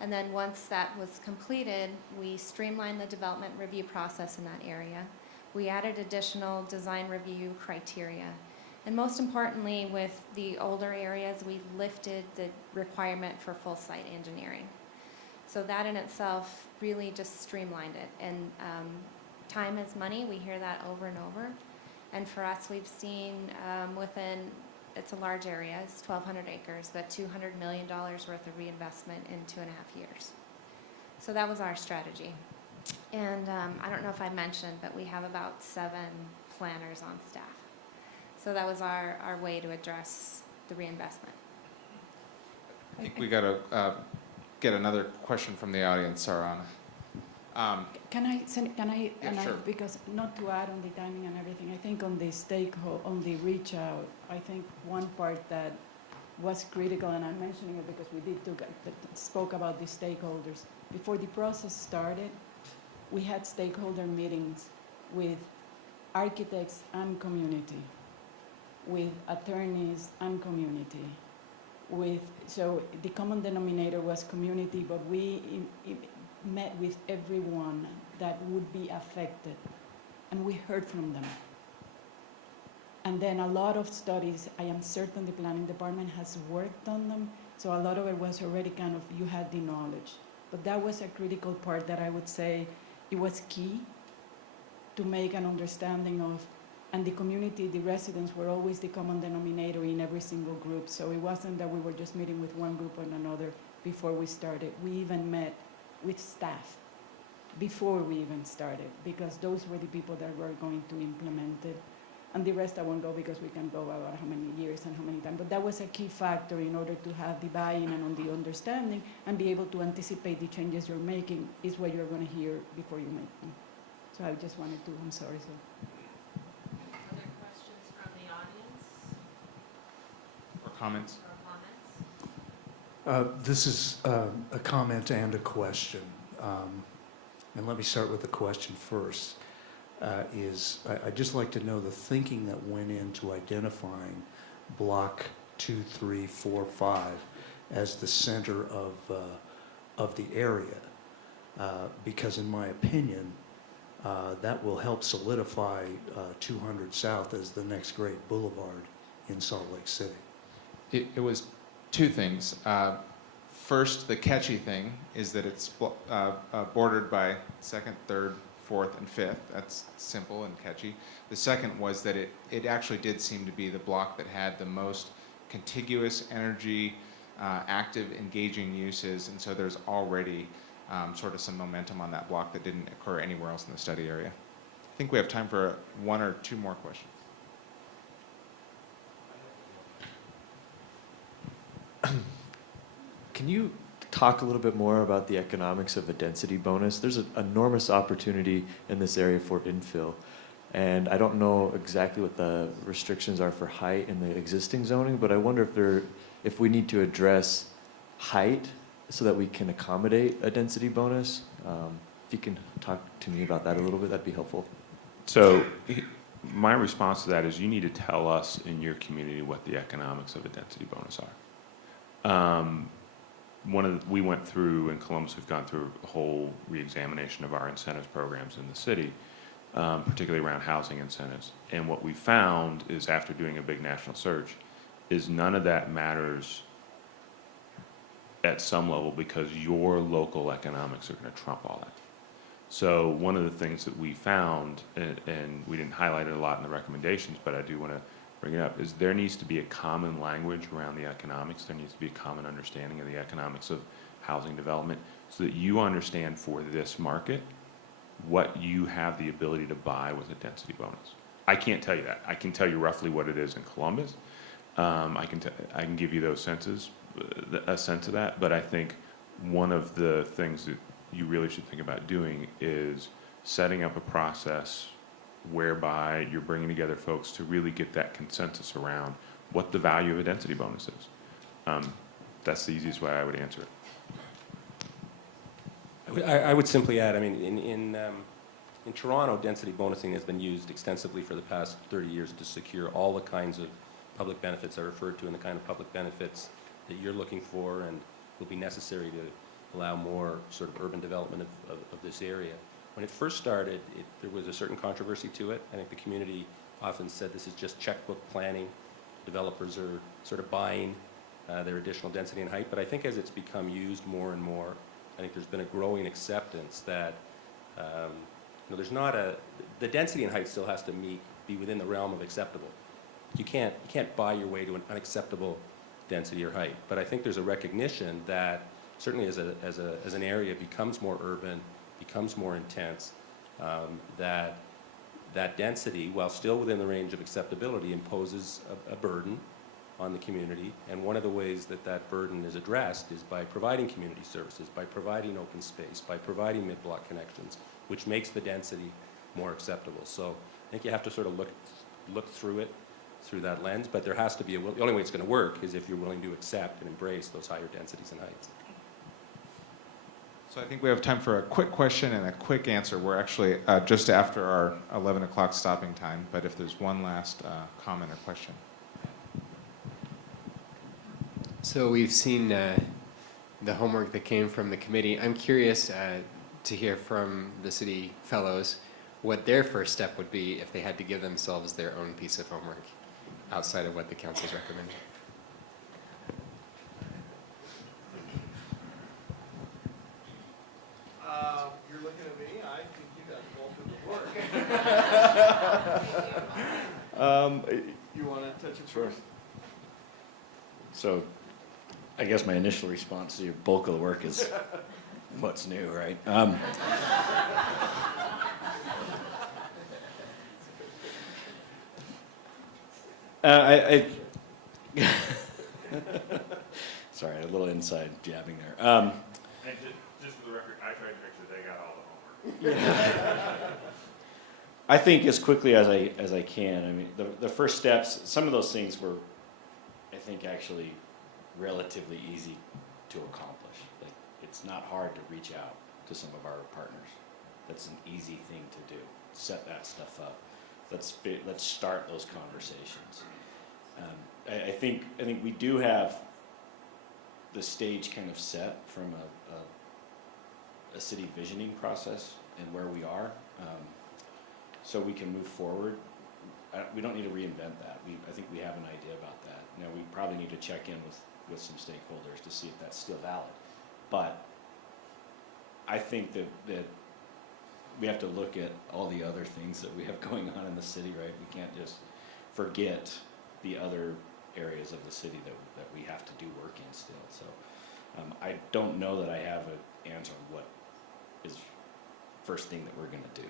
And then once that was completed, we streamlined the development review process in that area. We added additional design review criteria. And most importantly, with the older areas, we lifted the requirement for full site engineering. So that in itself really just streamlined it. And time is money, we hear that over and over. And for us, we've seen it's a large area, it's 1,200 acres, but $200 million worth of reinvestment in 2.5 years. So that was our strategy. And I don't know if I mentioned, but we have about 7 planners on staff. So that was our way to address the reinvestment. I think we got to get another question from the audience, Sarana. Sure. Because not to add on the timing and everything, I think on the reach out, I think one part that was critical, and I'm mentioning it because we spoke about the stakeholders. Before the process started, we had stakeholder meetings with architects and community, with attorneys and community, so the common denominator was community, but we met with everyone that would be affected, and we heard from them. And then a lot of studies, I am certain the planning department has worked on them, so a lot of it was already kind of, you had the knowledge. But that was a critical part that I would say it was key to make an understanding of, and the community, the residents were always the common denominator in every single group, so it wasn't that we were just meeting with one group or another before we started. We even met with staff before we even started, because those were the people that were going to implement it. And the rest I won't go because we can go about how many years and how many times. But that was a key factor in order to have the buy-in and on the understanding and be able to anticipate the changes you're making is what you're going to hear before you make them. So I just wanted to, I'm sorry. Other questions from the audience Or comments? or comments? This is a comment and a question. And let me start with the question first. I'd just like to know the thinking that went into identifying block 2, 3, 4, 5 as the center of the area. Because in my opinion, that will help solidify 200 South as the next great boulevard in Salt Lake City. It was two things. First, the catchy thing is that it's bordered by 2nd, 3rd, 4th, and 5th. That's simple and catchy. The second was that it actually did seem to be the block that had the most contiguous energy, active, engaging uses, and so there's already sort of some momentum on that block that didn't occur anywhere else in the study area. I think we have time for one or two more questions. Can you talk a little bit more about the economics of a density bonus? There's an enormous opportunity in this area for infill. And I don't know exactly what the restrictions are for height in the existing zoning, but I wonder if we need to address height so that we can accommodate a density bonus. If you can talk to me about that a little bit, that'd be helpful. So my response to that is you need to tell us in your community what the economics of a density bonus are. We went through, in Columbus, we've gone through a whole re-examination of our incentives programs in the city, particularly around housing incentives. And what we found is, after doing a big national search, is none of that matters at some level because your local economics are going to trump all that. So one of the things that we found, and we didn't highlight it a lot in the recommendations, but I do want to bring it up, is there needs to be a common language around the economics. There needs to be a common understanding of the economics of housing development so that you understand for this market what you have the ability to buy with a density bonus. I can't tell you that. I can tell you roughly what it is in Columbus. I can give you those senses, a sense of that, but I think one of the things that you really should think about doing is setting up a process whereby you're bringing together folks to really get that consensus around what the value of a density bonus is. That's the easiest way I would answer it. I would simply add, I mean, in Toronto, density bonusing has been used extensively for the past 30 years to secure all the kinds of public benefits I referred to and the kind of public benefits that you're looking for and will be necessary to allow more sort of urban development of this area. When it first started, there was a certain controversy to it. I think the community often said this is just checkbook planning. Developers are sort of buying their additional density and height. But I think as it's become used more and more, I think there's been a growing acceptance that there's not the density and height still has to be within the realm of acceptable. You can't buy your way to an unacceptable density or height. But I think there's a recognition that certainly as an area becomes more urban, becomes more intense, that density, while still within the range of acceptability, imposes a burden on the community. And one of the ways that that burden is addressed is by providing community services, by providing open space, by providing mid-block connections, which makes the density more acceptable. So I think you have to sort of look through it through that lens, but there has to be the only way it's going to work is if you're willing to accept and embrace those higher densities and heights. So I think we have time for a quick question and a quick answer. We're actually just after our 11 o'clock stopping time, but if there's one last comment or question. So we've seen the homework that came from the committee. I'm curious to hear from the city fellows what their first step would be if they had to give themselves their own piece of homework outside of what the council's recommended. You're looking at me. I think you got the bulk of the work. You want to touch it first? So, I guess my initial response to your bulk of the work is what's new, right? Sorry, a little inside jabbing there. And just for the record, I tried to make sure they got all the homework. I think as quickly as I can. I mean, the first steps, some of those things were, I think, actually relatively easy to accomplish. Like, it's not hard to reach out to some of our partners. That's an easy thing to do. Set that stuff up. Let's start those conversations. I think we do have the stage kind of set from a city visioning process and where we are, so we can move forward. We don't need to reinvent that. I think we have an idea about that. Now, we probably need to check in with some stakeholders to see if that's still valid. But I think that we have to look at all the other things that we have going on in the city, right? We can't just forget the other areas of the city that we have to do work in still. So I don't know that I have an answer on what is first thing that we're going to do.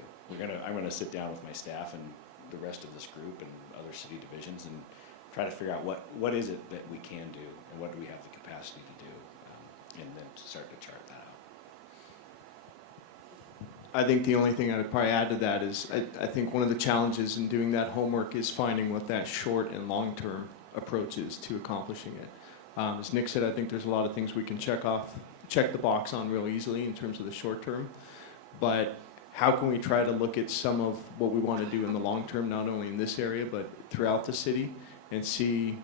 I'm going to sit down with my staff and the rest of this group and other city divisions and try to figure out what is it that we can do and what do we have the capacity to do, and then start to chart that out. I think the only thing I would probably add to that is I think one of the challenges in doing that homework is finding what that short and long-term approach is to accomplishing it. As Nick said, I think there's a lot of things we can check the box on real easily in terms of the short term, but how can we try to look at some of what we want to do in the long term, not only in this area, but throughout the city, and see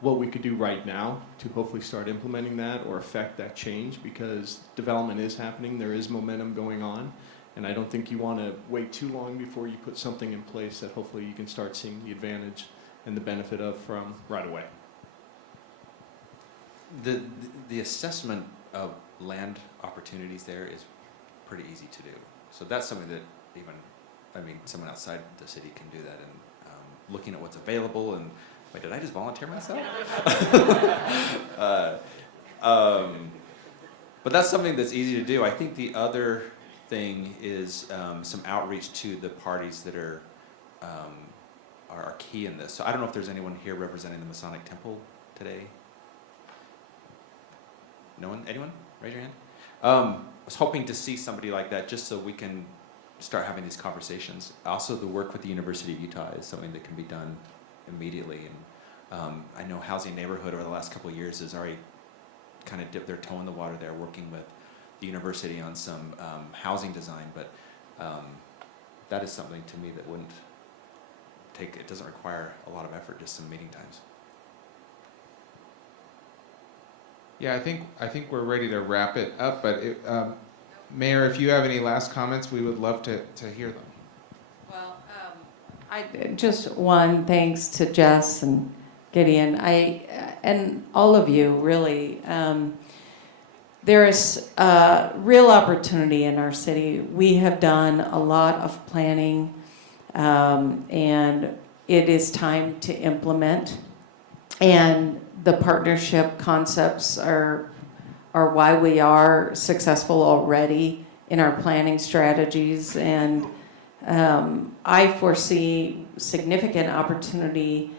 what we could do right now to hopefully start implementing that or affect that change, because development is happening, there is momentum going on, and I don't think you want to wait too long before you put something in place that hopefully you can start seeing the advantage and the benefit of from right away. The assessment of land opportunities there is pretty easy to do. So that's something that someone outside the city can do that, and looking at what's available and, wait, did I just volunteer myself? But that's something that's easy to do. I think the other thing is some outreach to the parties that are key in this. So I don't know if there's anyone here representing the Masonic Temple today. No one? Anyone? Raise your hand. I was hoping to see somebody like that just so we can start having these conversations. Also, the work with the University of Utah is something that can be done immediately. And I know Housing Neighborhood over the last couple of years has already kind of dipped their toe in the water there, working with the university on some housing design. But that is something to me that it doesn't require a lot of effort, just some meeting times. Yeah, I think we're ready to wrap it up, but Mayor, if you have any last comments, we would love to hear them. Well, just one thanks to Jess and Gideon, and all of you, really. There is real opportunity in our city. We have done a lot of planning, and it is time to implement. And the partnership concepts are why we are successful already in our planning strategies. And I foresee significant opportunity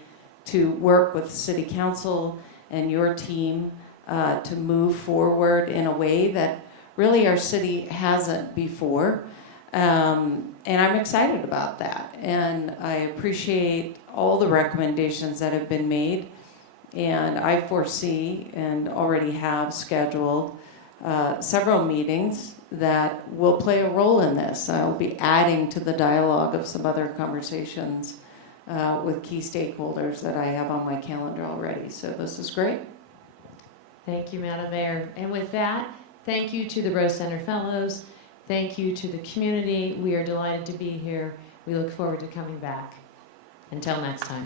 to work with City Council and your team to move forward in a way that really our city hasn't before. And I'm excited about that. And I appreciate all the recommendations that have been made. And I foresee and already have scheduled several meetings that will play a role in this. I'll be adding to the dialogue of some other conversations with key stakeholders that I have on my calendar already. So this is great. Thank you, Madam Mayor. And with that, thank you to the Rose Center Fellows. Thank you to the community. We are delighted to be here. We look forward to coming back. Until next time.